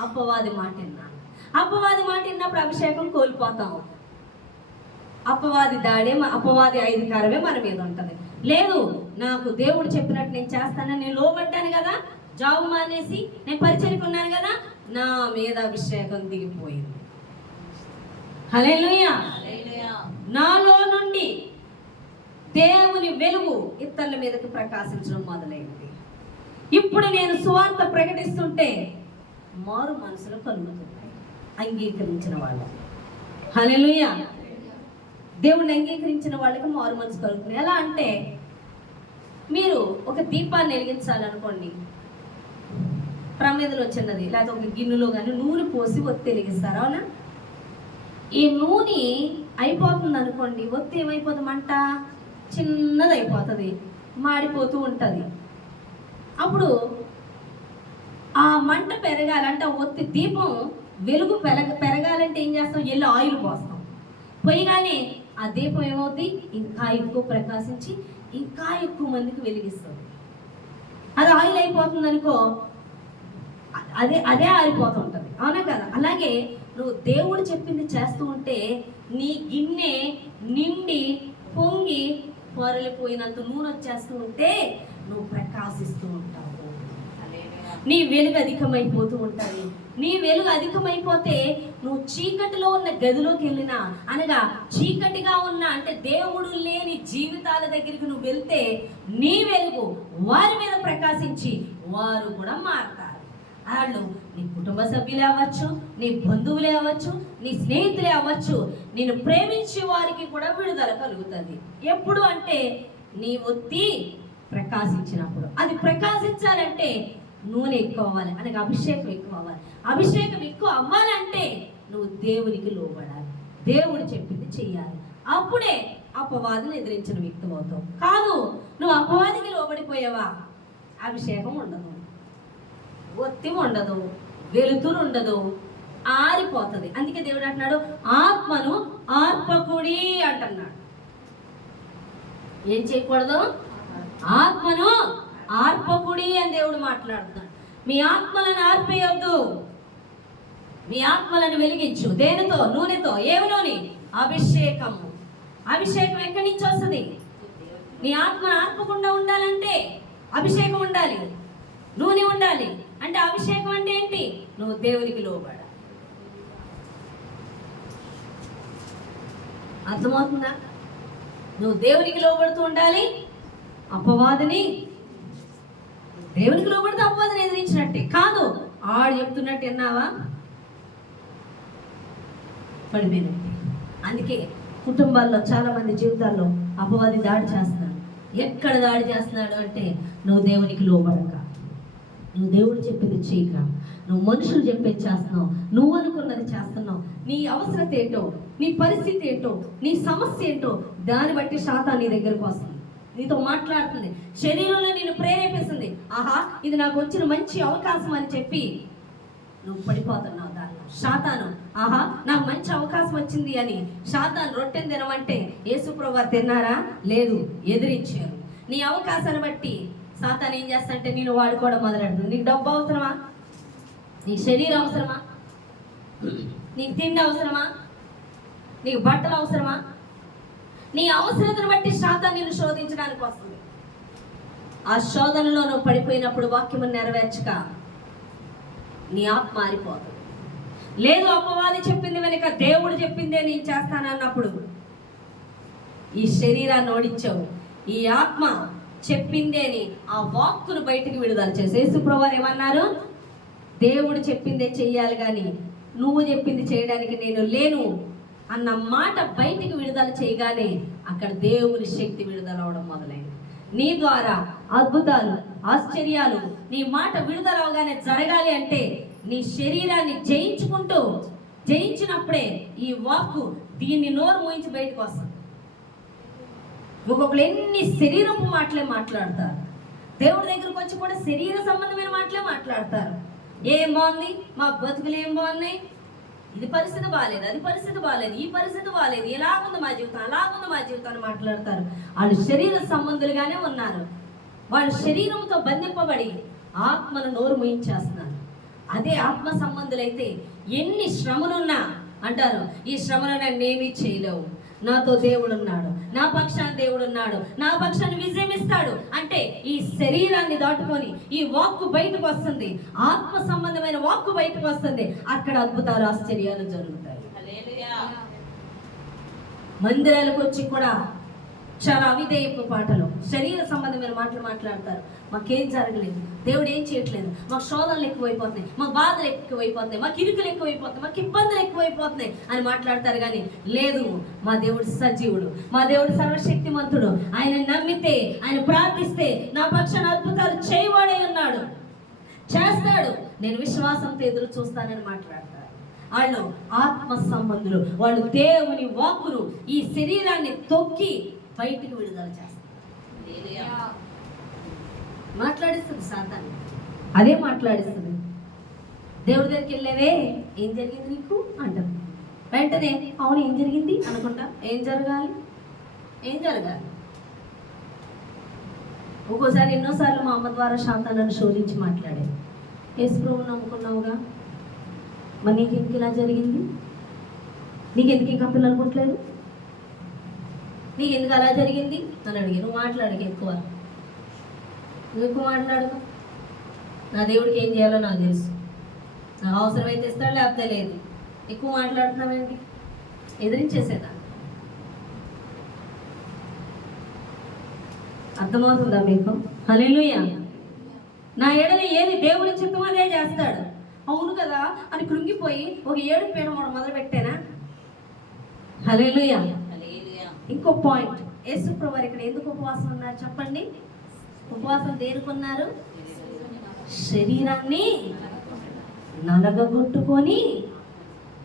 అపవాది మాట విన్నాను. అపవాది మాట విన్నప్పుడు అభిషేకం కోల్పోతాం. అపవాది అధికారమే మన మీద ఉంటుంది. లేదు, నాకు దేవుడు చెప్పినట్టు నేను చేస్తానని నేను లోబడ్డాను కదా, జాబ్ మానేసి నేను పరిచర్యకు ఉన్నాను కదా, నా మీద అభిషేకం దిగిపోయింది. హల్లెలూయా. నాలో నుండి దేవుని వెలుగు ఇతరుల మీదకి ప్రకాశించడం మొదలైంది. ఇప్పుడు నేను సువార్త ప్రకటిస్తుంటే మారు మనసులు కలుగుతున్నాయి అంగీకరించిన వాళ్ళు. హల్లెలూయా. దేవుణ్ణి అంగీకరించిన వాళ్ళకి మారు మనసు కలుగుతుంది. ఎలా అంటే, మీరు ఒక దీపాన్ని వెలిగించాలనుకోండి, ప్రమిదలో చిన్నది లేకపోతే ఒక గిన్నెలో కానీ నూనె పోసి ఒత్తి వెలిగిస్తారు, అవునా? ఈ నూనె అయిపోతుంది అనుకోండి, ఒత్తి ఏమైపోతుంది, మంట చిన్నది అయిపోతుంది, మాడిపోతూ ఉంటుంది. అప్పుడు ఆ మంట పెరగాలంటే, ఒత్తి దీపం వెలుగు పెరగాలంటే ఏం చేస్తాం? ఎల్లు ఆయిల్ పోస్తాం. పోయగానే ఆ దీపం ఏమవుతుంది? ఇంకా ఎక్కువ ప్రకాశించి ఇంకా ఎక్కువ మందికి వెలిగిస్తుంది. అది ఆయిల్ అయిపోతుంది అనుకో, అదే ఆరిపోతుంటుంది, అవునా కదా? అలాగే నువ్వు దేవుడు చెప్పింది చేస్తూ ఉంటే నీ గిన్నె నిండి పొంగి పొరలిపోయినంత నూనె వచ్చేస్తూ ఉంటే నువ్వు ప్రకాశిస్తూ ఉంటావు. నీ వెలుగు అధికమైపోతూ ఉంటుంది. నీ వెలుగు అధికమైపోతే నువ్వు చీకటిలో ఉన్న గదిలోకి వెళ్ళినా, అనగా చీకటిగా ఉన్న అంటే దేవుడు లేని జీవితాల దగ్గరికి నువ్వు వెళ్తే నీ వెలుగు వారి మీద ప్రకాశించి వారు కూడా మారుతారు. వాళ్ళు నీ కుటుంబ సభ్యులే అవ్వచ్చు, నీ బంధువులే అవ్వచ్చు, నీ స్నేహితులే అవ్వచ్చు, నేను ప్రేమించే వారికి కూడా విడుదల కలుగుతుంది. ఎప్పుడు అంటే నీ ఒత్తి ప్రకాశించినప్పుడు. అది ప్రకాశించాలంటే నూనె ఎక్కువ అవ్వాలి, అనగా అభిషేకం ఎక్కువ అవ్వాలి. అభిషేకం ఎక్కువ అవ్వాలంటే నువ్వు దేవునికి లోబడాలి, దేవుడు చెప్పింది చెయ్యాలి. అప్పుడే అపవాదిని ఎదిరించిన వ్యక్తి అవుతావు. కాదు, నువ్వు అపవాదికి లోబడిపోయావా, అభిషేకం ఉండదు, ఒత్తి ఉండదు, వెలుతురు ఉండదు, ఆరిపోతుంది. అందుకే దేవుడు అంటున్నాడు, ఆత్మను ఆర్పకుడి అంటున్నాడు. ఏం చేయకూడదు? ఆత్మను ఆర్పకుడి అని దేవుడు మాట్లాడుతున్నాడు. మీ ఆత్మలను ఆర్పేయొద్దు, మీ ఆత్మలను వెలిగించు. దేనితో? నూనెతో. ఏమి నూనె? అభిషేకము. అభిషేకం ఎక్కడి నుంచి వస్తుంది? నీ ఆత్మను ఆర్పకుండా ఉండాలంటే అభిషేకం ఉండాలి, నూనె ఉండాలి. అంటే అభిషేకం అంటే ఏంటి? నువ్వు దేవునికి లోబడాలి. అర్థమవుతుందా? నువ్వు దేవునికి లోబడుతూ ఉండాలి. అపవాదిని దేవునికి లోబడితే అపవాదిని ఎదిరించినట్టే కాదు. ఆడు చెప్తున్నట్టు విన్నావా? పడిపోయినట్టే. అందుకే కుటుంబాల్లో చాలా మంది జీవితాల్లో అపవాది దాడి చేస్తున్నాడు. ఎక్కడ దాడి చేస్తున్నాడు అంటే నువ్వు దేవునికి లోబడక, నువ్వు దేవుడు చెప్పింది చేయక, నువ్వు మనుషులు చెప్పేది చేస్తున్నావు, నువ్వు అనుకున్నది చేస్తున్నావు. నీ అవసరత ఏంటో, నీ పరిస్థితి ఏంటో, నీ సమస్య ఏంటో దాన్ని బట్టి సాతాను నీ దగ్గరకు వస్తుంది, నీతో మాట్లాడుతుంది, శరీరంలో నిన్ను ప్రేరేపిస్తుంది. ఆహా, ఇది నాకు వచ్చిన మంచి అవకాశం అని చెప్పి నువ్వు పడిపోతున్నావు దానిలో. సాతాను ఆహా నాకు మంచి అవకాశం వచ్చింది అని సాతాను రొట్టెను తినమంటే యేసుప్రభువు వారు తిన్నారా? లేదు, ఎదిరించారు. నీ అవకాశాన్ని బట్టి సాతాను ఏం చేస్తాడంటే నేను వాడుకోవడం మొదలెడుతుంది. నీకు డబ్బు అవసరమా? నీ శరీరం అవసరమా? నీకు తిండి అవసరమా? నీకు బట్టలు అవసరమా? నీ అవసరతను బట్టి సాతాను నిన్ను శోధించడానికి వస్తుంది. ఆ శోధనలో నువ్వు పడిపోయినప్పుడు వాక్యము నెరవేర్చక నీ ఆత్మ మారిపోతుంది. లేదు, అపవాది చెప్పింది వెనుక దేవుడు చెప్పిందే నేను చేస్తానన్నప్పుడు ఈ శరీరాన్ని ఓడించావు. ఈ ఆత్మ చెప్పిందేని ఆ వాక్కును బయటికి విడుదల చేసి యేసుప్రభువు వారు ఏమన్నారు? దేవుడు చెప్పిందే చెయ్యాలి కానీ నువ్వు చెప్పింది చేయడానికి నేను లేను అన్న మాట బయటికి విడుదల చేయగానే అక్కడ దేవుని శక్తి విడుదల అవడం మొదలైంది. నీ ద్వారా అద్భుతాలు, ఆశ్చర్యాలు నీ మాట విడుదల అవగానే జరగాలి అంటే నీ శరీరాన్ని జయించినప్పుడే ఈ వాక్కు దీన్ని నోరు మూయించి బయటకు వస్తుంది. ఒక్కొక్కరు ఎన్ని శరీరపు మాటలే మాట్లాడతారు. దేవుడి దగ్గరకు వచ్చి కూడా శరీర సంబంధమైన మాటలే మాట్లాడతారు. ఏం బాగుంది, మా బతుకులు ఏం బాగున్నాయి, ఇది పరిస్థితి బాగాలేదు, అది పరిస్థితి బాగాలేదు, ఈ పరిస్థితి బాగాలేదు, ఎలాగుంది మా జీవితం, అలాగుంది మా జీవితాన్ని మాట్లాడతారు. వాళ్ళు శరీర సంబంధులుగానే ఉన్నారు. వాళ్ళు శరీరంతో బంధింపబడి ఆత్మను నోరు మూయించేస్తున్నారు. అదే ఆత్మ సంబంధులైతే ఎన్ని శ్రమలున్నా అంటారు, ఈ శ్రమలు నన్నేమీ చేయలేవు, నాతో దేవుడు ఉన్నాడు, నా పక్షాన్ని దేవుడు ఉన్నాడు, నా పక్షాన్ని విజయం ఇస్తాడు అంటే ఈ శరీరాన్ని దాటుకొని ఈ వాక్కు బయటకు వస్తుంది, ఆత్మ సంబంధమైన వాక్కు బయటకు వస్తుంది. అక్కడ అద్భుతాలు, ఆశ్చర్యాలు జరుగుతాయి. మందిరాలకు వచ్చి కూడా చాలా అవిధేయపు పాటలు, శరీర సంబంధమైన మాటలు మాట్లాడతారు. మాకేం జరగలేదు, దేవుడు ఏం చేయట్లేదు, మాకు శోధనలు ఎక్కువైపోతున్నాయి, మాకు బాధలు ఎక్కువైపోతున్నాయి, మాకు ఇరుకులు ఎక్కువైపోతున్నాయి, మాకు ఇబ్బందులు ఎక్కువైపోతున్నాయి అని మాట్లాడతారు. కానీ లేదు, మా దేవుడు సజీవుడు, మా దేవుడు సర్వశక్తిమంతుడు, ఆయన నమ్మితే, ఆయన ప్రార్థిస్తే నా పక్షాన అద్భుతాలు చేయవాడే ఉన్నాడు, చేస్తాడు, నేను విశ్వాసంతో ఎదురు చూస్తానని మాట్లాడతారు. వాళ్ళు ఆత్మ సంబంధులు. వాళ్ళు దేవుని వాక్కును ఈ శరీరాన్ని తొక్కి బయటికి విడుదల చేస్తారు. మాట్లాడిస్తుంది సాతాను, అదే మాట్లాడిస్తుంది. దేవుడి దగ్గరికి వెళ్ళేవే, ఏం జరిగింది నీకు అంటారు. వెంటనే అవును ఏం జరిగింది అనుకుంటా. ఏం జరగాలి? ఒక్కోసారి ఎన్నోసార్లు మా అమ్మ ద్వారా శాంతాలను శోధించి మాట్లాడే, యేసు ప్రభువుని నమ్ముకున్నావుగా, మరి నీకెందుకు ఇలా జరిగింది, నీకెందుకు ఇంకా పిల్లలు పుట్టలేదు, నీకెందుకు అలా జరిగింది అని అడిగి. నువ్వు మాట్లాడక ఎక్కువ, నువ్వు ఎక్కువ మాట్లాడకు. నా దేవుడికి ఏం చేయాలో నాకు తెలుసు, నాకు అవసరమైతే ఇస్తాడు, లేకపోతే లేదు. ఎక్కువ మాట్లాడుతున్నావేంటి? ఎదిరించేసేదా? అర్థమవుతుందా మీకు? హల్లెలూయా. నా ఎడలి ఏది దేవుడి చిత్తం అదే చేస్తాడు. అవును కదా అని కృంగిపోయి ఒక ఏడు పేడ మొదలు పెట్టానా? హల్లెలూయా. ఇంకో పాయింట్, యేసు ప్రభువు ఇక్కడ ఎందుకు ఉపవాసం ఉన్నారు చెప్పండి? ఉపవాసం దేనికున్నారు? శరీరాన్ని నలగగొట్టుకొని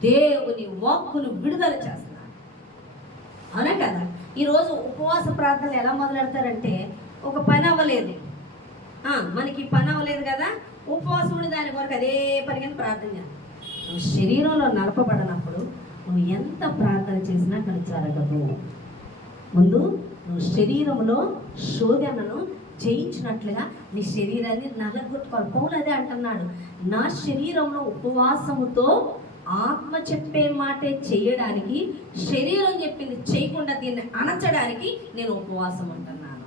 దేవుని వాక్కును విడుదల చేస్తున్నారు. అవునా కదా? ఈరోజు ఉపవాస ప్రార్థనలు ఎలా మొదలెడతారంటే, ఒక పని అవ్వలేదు, మనకి పని అవ్వలేదు కదా, ఉపవాసం ఉండి దాని కొరకు అదే పరిగణ ప్రార్థన చేయాలి. నువ్వు శరీరంలో నలపబడినప్పుడు నువ్వు ఎంత ప్రార్థన చేసినా అక్కడ జరగదు. ముందు నువ్వు శరీరంలో శోధనను జయించినట్లుగా నీ శరీరాన్ని నలగొట్టుకోవాలి. పౌలు అదే అంటున్నాడు, నా శరీరంలో ఉపవాసముతో ఆత్మ చెప్పే మాటే చేయడానికి, శరీరం చెప్పింది చేయకుండా దీన్ని అణచడానికి నేను ఉపవాసం అంటున్నాను.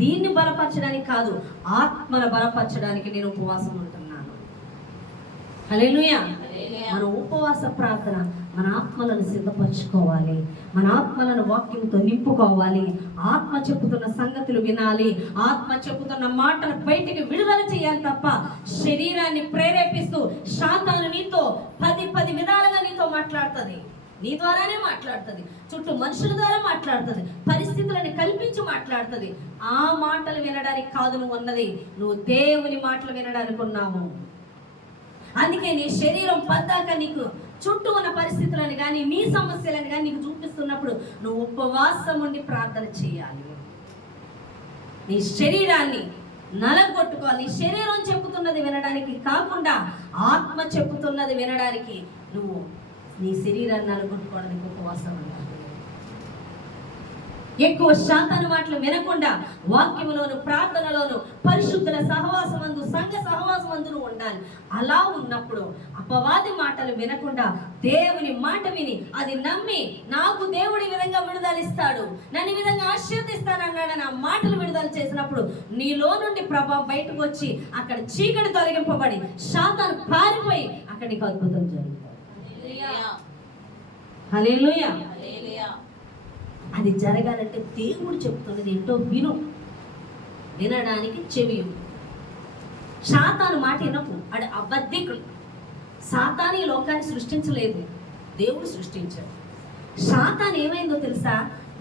దీన్ని బలపరచడానికి కాదు, ఆత్మను బలపరచడానికి నేను ఉపవాసం ఉంటున్నాను. హల్లెలూయా. మన ఉపవాస ప్రార్థన మన ఆత్మలను సిద్ధపరచుకోవాలి, మన ఆత్మలను వాక్యంతో నింపుకోవాలి. ఆత్మ చెప్పుతున్న సంగతులు వినాలి, ఆత్మ చెప్పుతున్న మాటలు బయటికి విడుదల చేయాలి తప్ప శరీరాన్ని ప్రేరేపిస్తూ సాతాను నీతో పది విధాలుగా నీతో మాట్లాడుతుంది, నీ ద్వారానే మాట్లాడుతుంది, చుట్టూ మనుషుల ద్వారా మాట్లాడుతుంది, పరిస్థితులను కల్పించి మాట్లాడుతుంది. ఆ మాటలు వినడానికి కాదు నువ్వు ఉన్నది, నువ్వు దేవుని మాటలు వినడానికి ఉన్నావు. అందుకే నీ శరీరం పద్దాక నీకు చుట్టూ ఉన్న పరిస్థితులను కానీ నీ సమస్యలను కానీ నీకు చూపిస్తున్నప్పుడు నువ్వు ఉపవాసం ఉండి ప్రార్థన చేయాలి. నీ శరీరాన్ని నలగొట్టుకోవాలి. నీ శరీరం చెప్పుతున్నది వినడానికి కాకుండా ఆత్మ చెప్పుతున్నది వినడానికి నువ్వు నీ శరీరాన్ని నలగొట్టుకోవడానికి ఉపవాసం ఉండాలి. ఎక్కువ శాతాన్ని మాటలు వినకుండా వాక్యములోను ప్రార్థనలోను పరిశుద్ధుల సహవాసమందు సంఘ సహవాసమందు ఉండాలి. అలా ఉన్నప్పుడు అపవాది మాటలు వినకుండా దేవుని మాట విని అది నమ్మి నాకు దేవుడి విధంగా విడుదలిస్తాడు, నన్ను ఈ విధంగా ఆశీర్దిస్తానన్నాడని ఆ మాటలు విడుదల చేసినప్పుడు నీలో నుండి ప్రభావం బయటకు వచ్చి అక్కడ చీకటి తొలగింపబడి శాతాను పారిపోయి అక్కడికి అద్భుతం జరుగుతుంది. హల్లెలూయా. అది జరగాలంటే దేవుడు చెప్తున్నది ఏంటో విను, వినడానికి చెవి. సాతాను మాట వినకు, అది అబద్ధికుడు. సాతాను ఈ లోకాన్ని సృష్టించలేదు, దేవుడు సృష్టించాడు. సాతాను ఏమైందో తెలుసా,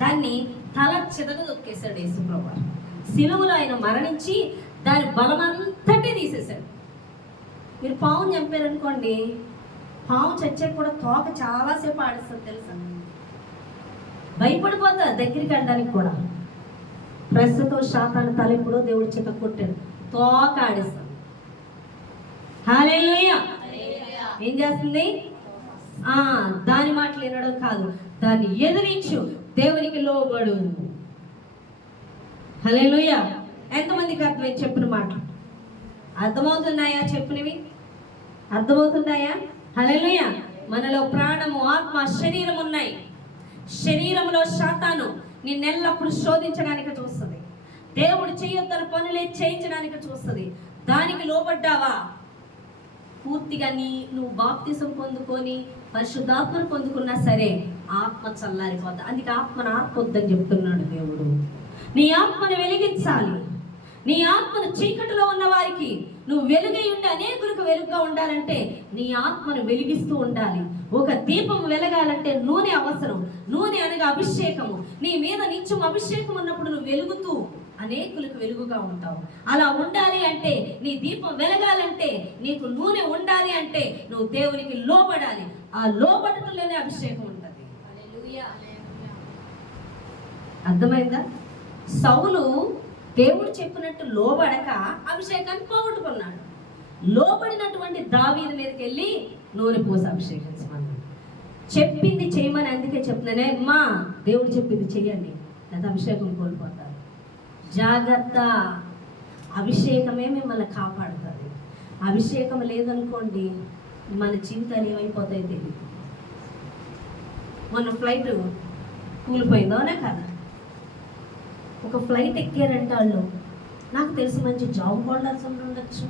దాన్ని తల చితగదొక్కేశాడు యేసుప్రభువు. సిలువలో ఆయన మరణించి దాని బలమంతటి తీసేశాడు. మీరు పావును చంపారనుకోండి, పావు చచ్చాక కూడా తోక చాలాసేపు ఆడిస్తుంది తెలుసా, భయపడిపోతా దగ్గరికి వెళ్ళడానికి కూడా. ప్రస్తుతం శాతాను తల ఎప్పుడో దేవుడి చేత కొట్టాడు, తోక ఆడిస్తాడు. హల్లెలూయా. ఏం చేస్తుంది? దాని మాటలు వినడం కాదు, దాన్ని ఎదిరించు, దేవునికి లోబడు. హల్లెలూయా. ఎంతమందికి అర్థమై చెప్పిన మాటలు అర్థమవుతున్నాయా? చెప్పినవి అర్థమవుతున్నాయా? హల్లెలూయా. మనలో ప్రాణము, ఆత్మ, శరీరం ఉన్నాయి. శరీరంలో సాతాను నిన్నెల్లప్పుడు శోధించడానికి చూస్తుంది, దేవుడు చేయొద్దన్న పనులే చేయించడానికి చూస్తుంది. దానికి లోబడ్డావా? పూర్తిగా నువ్వు బాప్తిసం పొందుకొని పరిశుద్ధాత్మను పొందుకున్నా సరే ఆత్మ చల్లారిపోద్ది. అందుకే ఆత్మను ఆర్పొద్దని చెప్తున్నాడు దేవుడు. నీ ఆత్మను వెలిగించాలి. నీ ఆత్మను చీకటిలో ఉన్న వారికి నువ్వు వెలుగై ఉండి అనేకులకు వెలుగుగా ఉండాలంటే నీ ఆత్మను వెలిగిస్తూ ఉండాలి. ఒక దీపం వెలగాలంటే నూనె అవసరం. నూనె అనగా అభిషేకము. నీ మీద నిత్యం అభిషేకం ఉన్నప్పుడు నువ్వు వెలుగుతూ అనేకులకు వెలుగుగా ఉంటావు. అలా ఉండాలి అంటే, నీ దీపం వెలగాలంటే, నీకు నూనె ఉండాలి అంటే నువ్వు దేవునికి లోబడాలి. ఆ లోబడటంలోనే అభిషేకం ఉంటుంది. అర్థమైందా? సౌలు దేవుడు చెప్పినట్టు లోబడక అభిషేకాన్ని పోగొట్టుకున్నాడు. లోబడినటువంటి దావీదు మీదకి వెళ్ళి నూనె పోసి అభిషేకించమన్నాడు. చెప్పింది చేయమని అందుకే చెప్తున్నానే, అమ్మా దేవుడు చెప్పింది చెయ్యండి, లేదా అభిషేకం కోల్పోతారు. జాగ్రత్త, అభిషేకమే మిమ్మల్ని కాపాడుతుంది. అభిషేకం లేదనుకోండి మన జీవితాలు ఏమైపోతాయో తెలియదు. మొన్న ఫ్లైట్ కూలిపోయిందోనే కదా, ఒక ఫ్లైట్ ఎక్కారంటే వాళ్ళు, నాకు తెలిసి మంచి జాబ్ హోల్డర్స్ ఉండొచ్చు,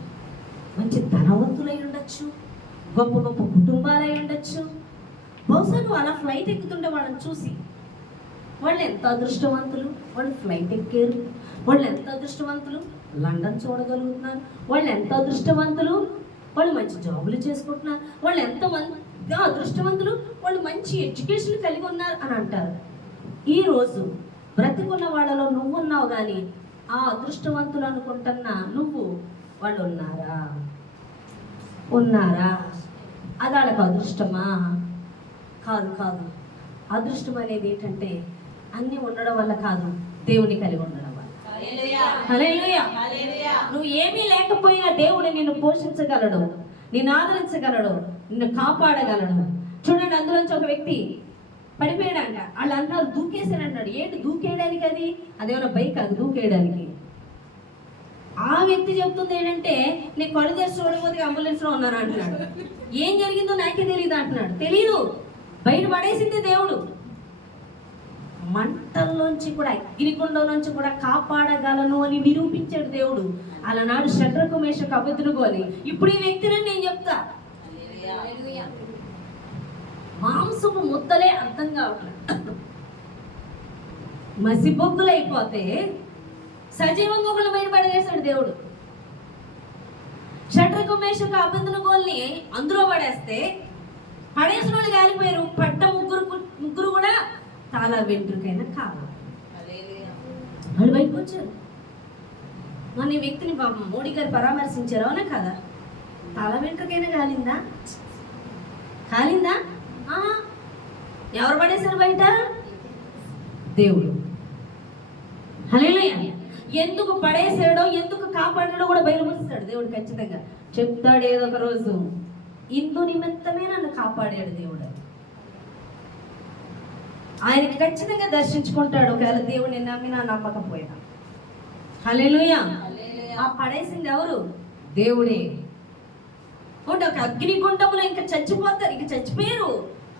మంచి ధనవంతులై ఉండొచ్చు, గొప్ప గొప్ప కుటుంబాలై ఉండొచ్చు. బహుశా నువ్వు అలా ఫ్లైట్ ఎక్కుతుంటే వాళ్ళని చూసి, వాళ్ళు ఎంత అదృష్టవంతులు, వాళ్ళు ఫ్లైట్ ఎక్కారు, వాళ్ళు ఎంత అదృష్టవంతులు, లండన్ చూడగలుగుతున్నారు, వాళ్ళు ఎంత అదృష్టవంతులు, వాళ్ళు మంచి జాబులు చేసుకుంటున్నారు, వాళ్ళు ఎంతమంది అదృష్టవంతులు, వాళ్ళు మంచి ఎడ్యుకేషన్ కలిగి ఉన్నారు అని అంటారు. ఈరోజు బ్రతికున్న వాళ్ళలో నువ్వు ఉన్నావు, కానీ ఆ అదృష్టవంతులు అనుకుంటున్నా నువ్వు వాళ్ళు ఉన్నారా? అది వాళ్ళకు అదృష్టమా? కాదు కాదు. అదృష్టం అనేది ఏంటంటే అన్ని ఉండడం వల్ల కాదు, దేవుని కలిగి ఉండడం వల్ల. హల్లెలూయా. నువ్వు ఏమీ లేకపోయినా దేవుడు నిన్ను పోషించగలడు, నిన్ను ఆదరించగలడు, నిన్ను కాపాడగలడు. చూడండి, అందులోంచి ఒక వ్యక్తి పడిపోయాడంట. వాళ్ళు అన్నారు దూకేసానన్నాడు. ఏంటి దూకేయడానికి? అదేమైనా బైక్? అది దూకేయడానికి ఆ వ్యక్తి చెప్తుంది ఏంటంటే నేను కళ్ళు తెరిచి చూడకపోతే అంబులెన్స్లో ఉన్నాను అంటున్నాడు. ఏం జరిగిందో నాకే తెలియదు అంటున్నాడు. తెలీదు, బయట పడేసింది దేవుడు. మంటల్లోంచి కూడా, అగ్నిగుండం నుంచి కూడా కాపాడగలను అని నిరూపించాడు దేవుడు. అలనాడు షడ్రకు మేషకు అబెద్నెగో అని. ఇప్పుడు ఈ వ్యక్తిని నేను చెప్తా, మాంసపు ముద్దలే అర్థం కావట్లేదు, మసిబొగ్గులు అయిపోతే సజీవంగా ఒకళ్ళు బయటపడేశాడు దేవుడు. షడ్రకు మేషకు అబెద్నెగోల్ని అందులో పడేస్తే పడేసిన వాళ్ళు కాలిపోయారు. పడ్డ ముగ్గురు కూడా తల వెంట్రుకైనా కావాలి, వాళ్ళు బయటకు వచ్చారు. మన ఈ వ్యక్తిని పాపం మోడీ గారు పరామర్శించారు, అవునా కదా? తల వెంట్రుకైనా కాలిందా? కాలిందా? ఎవరు పడేశారు బయట? దేవుడు. హల్లెలూయా. ఎందుకు పడేసాడో, ఎందుకు కాపాడాడో కూడా బయలుపరుస్తాడు దేవుడు. ఖచ్చితంగా చెప్తాడు ఏదో ఒక రోజు, ఇందు నిమిత్తమే నన్ను కాపాడాడు దేవుడు. ఆయనకి ఖచ్చితంగా దర్శించుకుంటాడు, ఒకవేళ దేవుడిని నమ్మినా నమ్మకపోయినా. హల్లెలూయా. ఆ పడేసింది ఎవరు? దేవుడే. ఒక అగ్నిగుండంలో ఇంకా చచ్చిపోతారు, ఇంకా చచ్చిపోయారు,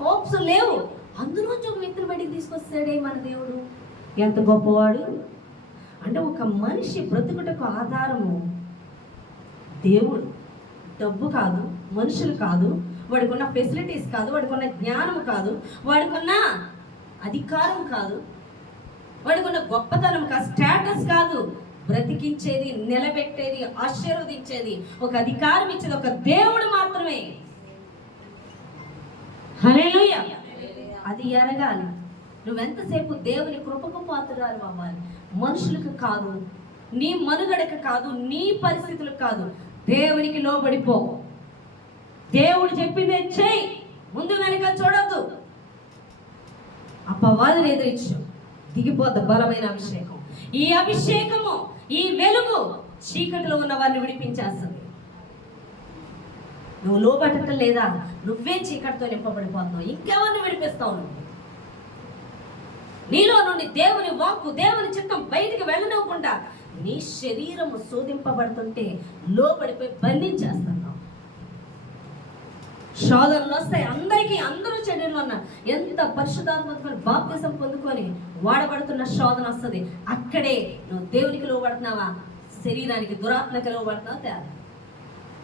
హోప్స్ లేవు. అందులోంచి ఒక వ్యక్తిని బయటికి తీసుకొస్తాడే మన దేవుడు. ఎంత గొప్పవాడు అంటే, ఒక మనిషి బ్రతుకుటకు ఆధారము దేవుడు. డబ్బు కాదు, మనుషులు కాదు, వాడికి ఉన్న ఫెసిలిటీస్ కాదు, వాడికి ఉన్న జ్ఞానం కాదు, వాడికి ఉన్న అధికారం కాదు, వాడికి ఉన్న గొప్పతనం కాదు, స్టేటస్ కాదు. బ్రతికించేది, నిలబెట్టేది, ఆశీర్వదించేది, ఒక అధికారం ఇచ్చేది ఒక దేవుడు మాత్రమే. హల్లెలూయా. అది ఎరగాలి. నువ్వెంతసేపు దేవుని కృపకు పాత్రురాలు అవ్వాలి, మనుషులకు కాదు, నీ మనుగడకు కాదు, నీ పరిస్థితులకు కాదు. దేవునికి లోబడిపో. దేవుడు చెప్పిందే చెయ్యి, ముందు వెనక చూడొద్దు. అపవాదుని ఎదురించు, దిగిపోద్ద బలమైన అభిషేకం. ఈ అభిషేకము, ఈ వెలుగు చీకటిలో ఉన్న వారిని విడిపించేస్తుంది. నువ్వు లోబడటం లేదా, నువ్వే చీకటితో నింపబడిపోతున్నావు, ఇంకెవరిని విడిపిస్తావు? నువ్వు నీలో నుండి దేవుని వాక్కు, దేవుని చిత్తం బయటికి వెళ్ళనివ్వకుండా నీ శరీరము శోధింపబడుతుంటే లోబడిపోయి బంధించేస్తున్నావు. శోధనలు వస్తాయి అందరికీ, అందరూ శరీరంలో ఉన్న ఎంత పరిశుద్ధాత్మకమైన బాప్తిసం పొందుకొని వాడబడుతున్న శోధన వస్తుంది. అక్కడే నువ్వు దేవునికి లోబడుతున్నావా, శరీరానికి దురాత్మకి లోబడుతున్నావా? తేడా.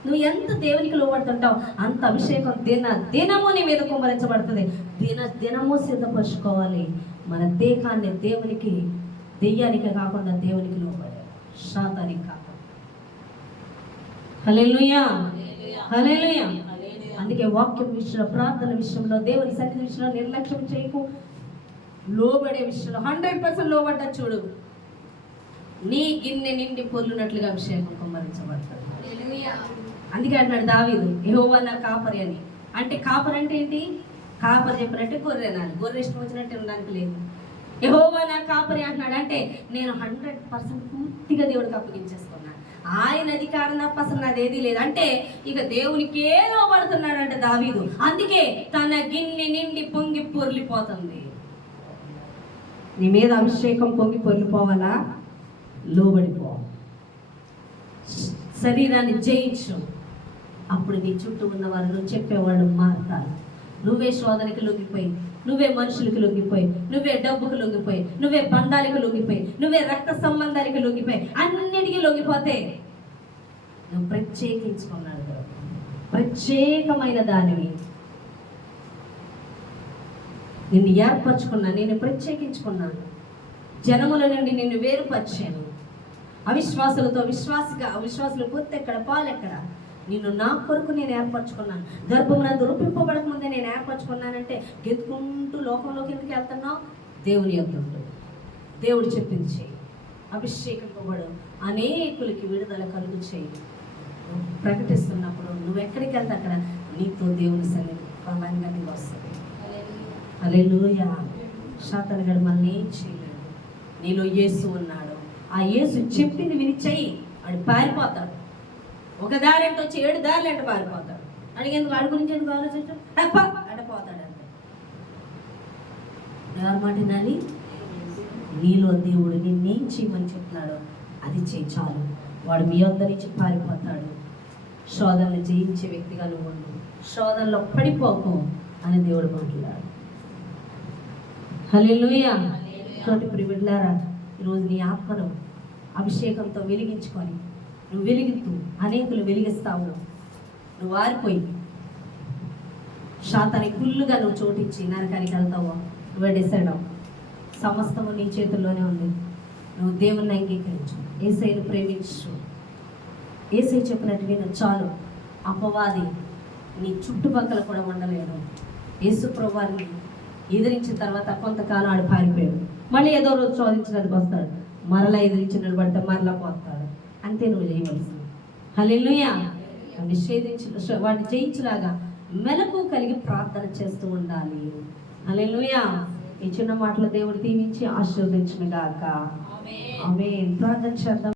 నువ్వు ఎంత దేవునికి లోబడుతుంటావు అంత అభిషేకం దినము నీ మీద కుమ్మరించబడుతుంది. దినము సిద్ధపరచుకోవాలి మన దేహాన్ని దేవునికి, దెయ్యానికి కాకుండా దేవునికి లోబడాలి, శాతానికి కాకుండా. హల్లెలూయా, హల్లెలూయా. అందుకే వాక్యం విషయంలో, ప్రార్థన విషయంలో, దేవుని సన్నిధి విషయంలో నిర్లక్ష్యం చేయకు. లోబడే విషయంలో 100% లోబడ్డా చూడు, నీ గిన్నె నిండి పొర్లునట్లుగా అభిషేకం కుమ్మరించబడతాడు. అందుకే అంటున్నాడు దావీదు, యెహోవా నా కాపరి అని. అంటే కాపరి అంటే ఏంటి? కాపరి చెప్పినట్టే గొర్రెనాలి, గొర్రె ఇష్టం వచ్చినట్టే ఉండడానికి లేదు. యెహోవా నా కాపరి అంటున్నాడు అంటే నేను 100% పూర్తిగా దేవుడికి అప్పగించేసుకున్నాను. ఆయన అధికారం తప్ప అసలు నాదేది లేదు. అంటే ఇక దేవునికే లోబడుతున్నాడు అంటే దావీదు. అందుకే తన గిన్నె నిండి పొంగి పొర్లిపోతుంది. నీ మీద అభిషేకం పొంగి పొర్లిపోవాలా? లోబడిపో, శరీరాన్ని జయించు. అప్పుడు నీ చుట్టూ ఉన్నవారు నువ్వు చెప్పేవాళ్ళు మారుతారు. నువ్వే శోధనకి లొంగిపోయి, నువ్వే మనుషులకు లొంగిపోయి, నువ్వే డబ్బుకు లొంగిపోయి, నువ్వే బంధాలకు లొంగిపోయి, నువ్వే రక్త సంబంధానికి లొంగిపోయి, అన్నిటికీ లొంగిపోతే నువ్వు ప్రత్యేకించుకున్నాడు, ప్రత్యేకమైన దానివి. నిన్ను ఏర్పరచుకున్నా, నేను ప్రత్యేకించుకున్నాను, జనముల నుండి నిన్ను వేరుపరిచాను. అవిశ్వాసులతో అవిశ్వాసులు పొత్తు ఎక్కడ, పాలెక్కడ? నిన్ను నా కొరకు నేను ఏర్పరచుకున్నాను. గర్భమునందు రూపింపబడక ముందే నేను ఏర్పరచుకున్నానంటే గెతుకుంటూ లోకంలోకి ఎందుకు వెళ్తున్నావు? దేవుని యొక్క దేవుడు చెప్పింది చేయి. అభిషేకింపబడు, అనేకులకి విడుదల కలుగు చేయి. ప్రకటిస్తున్నప్పుడు నువ్వు ఎక్కడికి వెళ్తే అక్కడ నీతో దేవుని సన్నిధి బలంగా నీకు వస్తుంది. హల్లెలూయా. శాతానుగాడు మనల్ని ఏం చేయలేడు. నీలో యేసు ఉన్నాడు. ఆ యేసు చెప్పింది విని చెయ్యి, వాడు పారిపోతాడు. ఒక దారి అంటే వచ్చి 7 దారులు అంటే పారిపోతాడు. అడిగేందుకు వాడి గురించి ఎందుకు ఆలోచించాడు? అడపోతాడు అంతే. ఎవరి మాట వినాలి? నీలో దేవుడు నిన్నేం చేయమని చెప్తున్నాడో అది చేయి చాలు. వాడు మీ వద్ద నుంచి పారిపోతాడు. శోధనలు జయించే వ్యక్తిగా నువ్వు ఉండు. శోధనలో పడిపోకు అని దేవుడు మాట్లాడు. హల్లెలూయా. తోటి ప్రియులారా, ఈరోజు నీ ఆత్మను అభిషేకంతో వెలిగించుకొని నువ్వు వెలిగిస్తూ అనేకులు వెలిగిస్తావు. నువ్వు ఆరిపోయి శాతానికి ఫుల్లుగా నువ్వు చోటిచ్చి నరకానికి వెళ్తావు. నువ్వే డిసైడ్ అవ్వు. సమస్తము నీ చేతుల్లోనే ఉంది. నువ్వు దేవుణ్ణి అంగీకరించు, యేసయ్యను ప్రేమించు. యేసయ్య చెప్పినట్టు విను చాలు. అపవాది నీ చుట్టుపక్కల కూడా ఉండలేడు. యేసు ప్రభువారిని ఎదిరించిన తర్వాత కొంతకాలం ఆడు పారిపోయాడు. మళ్ళీ ఏదో రోజు శోధించడానికి వస్తాడు. మరలా ఎదిరించి నిలబడితే మరలా పోతాడు. అంతే నువ్వు చేయవలసింది. హల్లెలూయా. వాడిని జయించలాగా మెలకు కలిగి ప్రార్థన చేస్తూ ఉండాలి. హల్లెలూయా. ఈ చిన్న మాటలు దేవుడు దీవించి ఆశీర్వదించును గాక. ఆమేన్. ప్రార్థన చేద్దాం.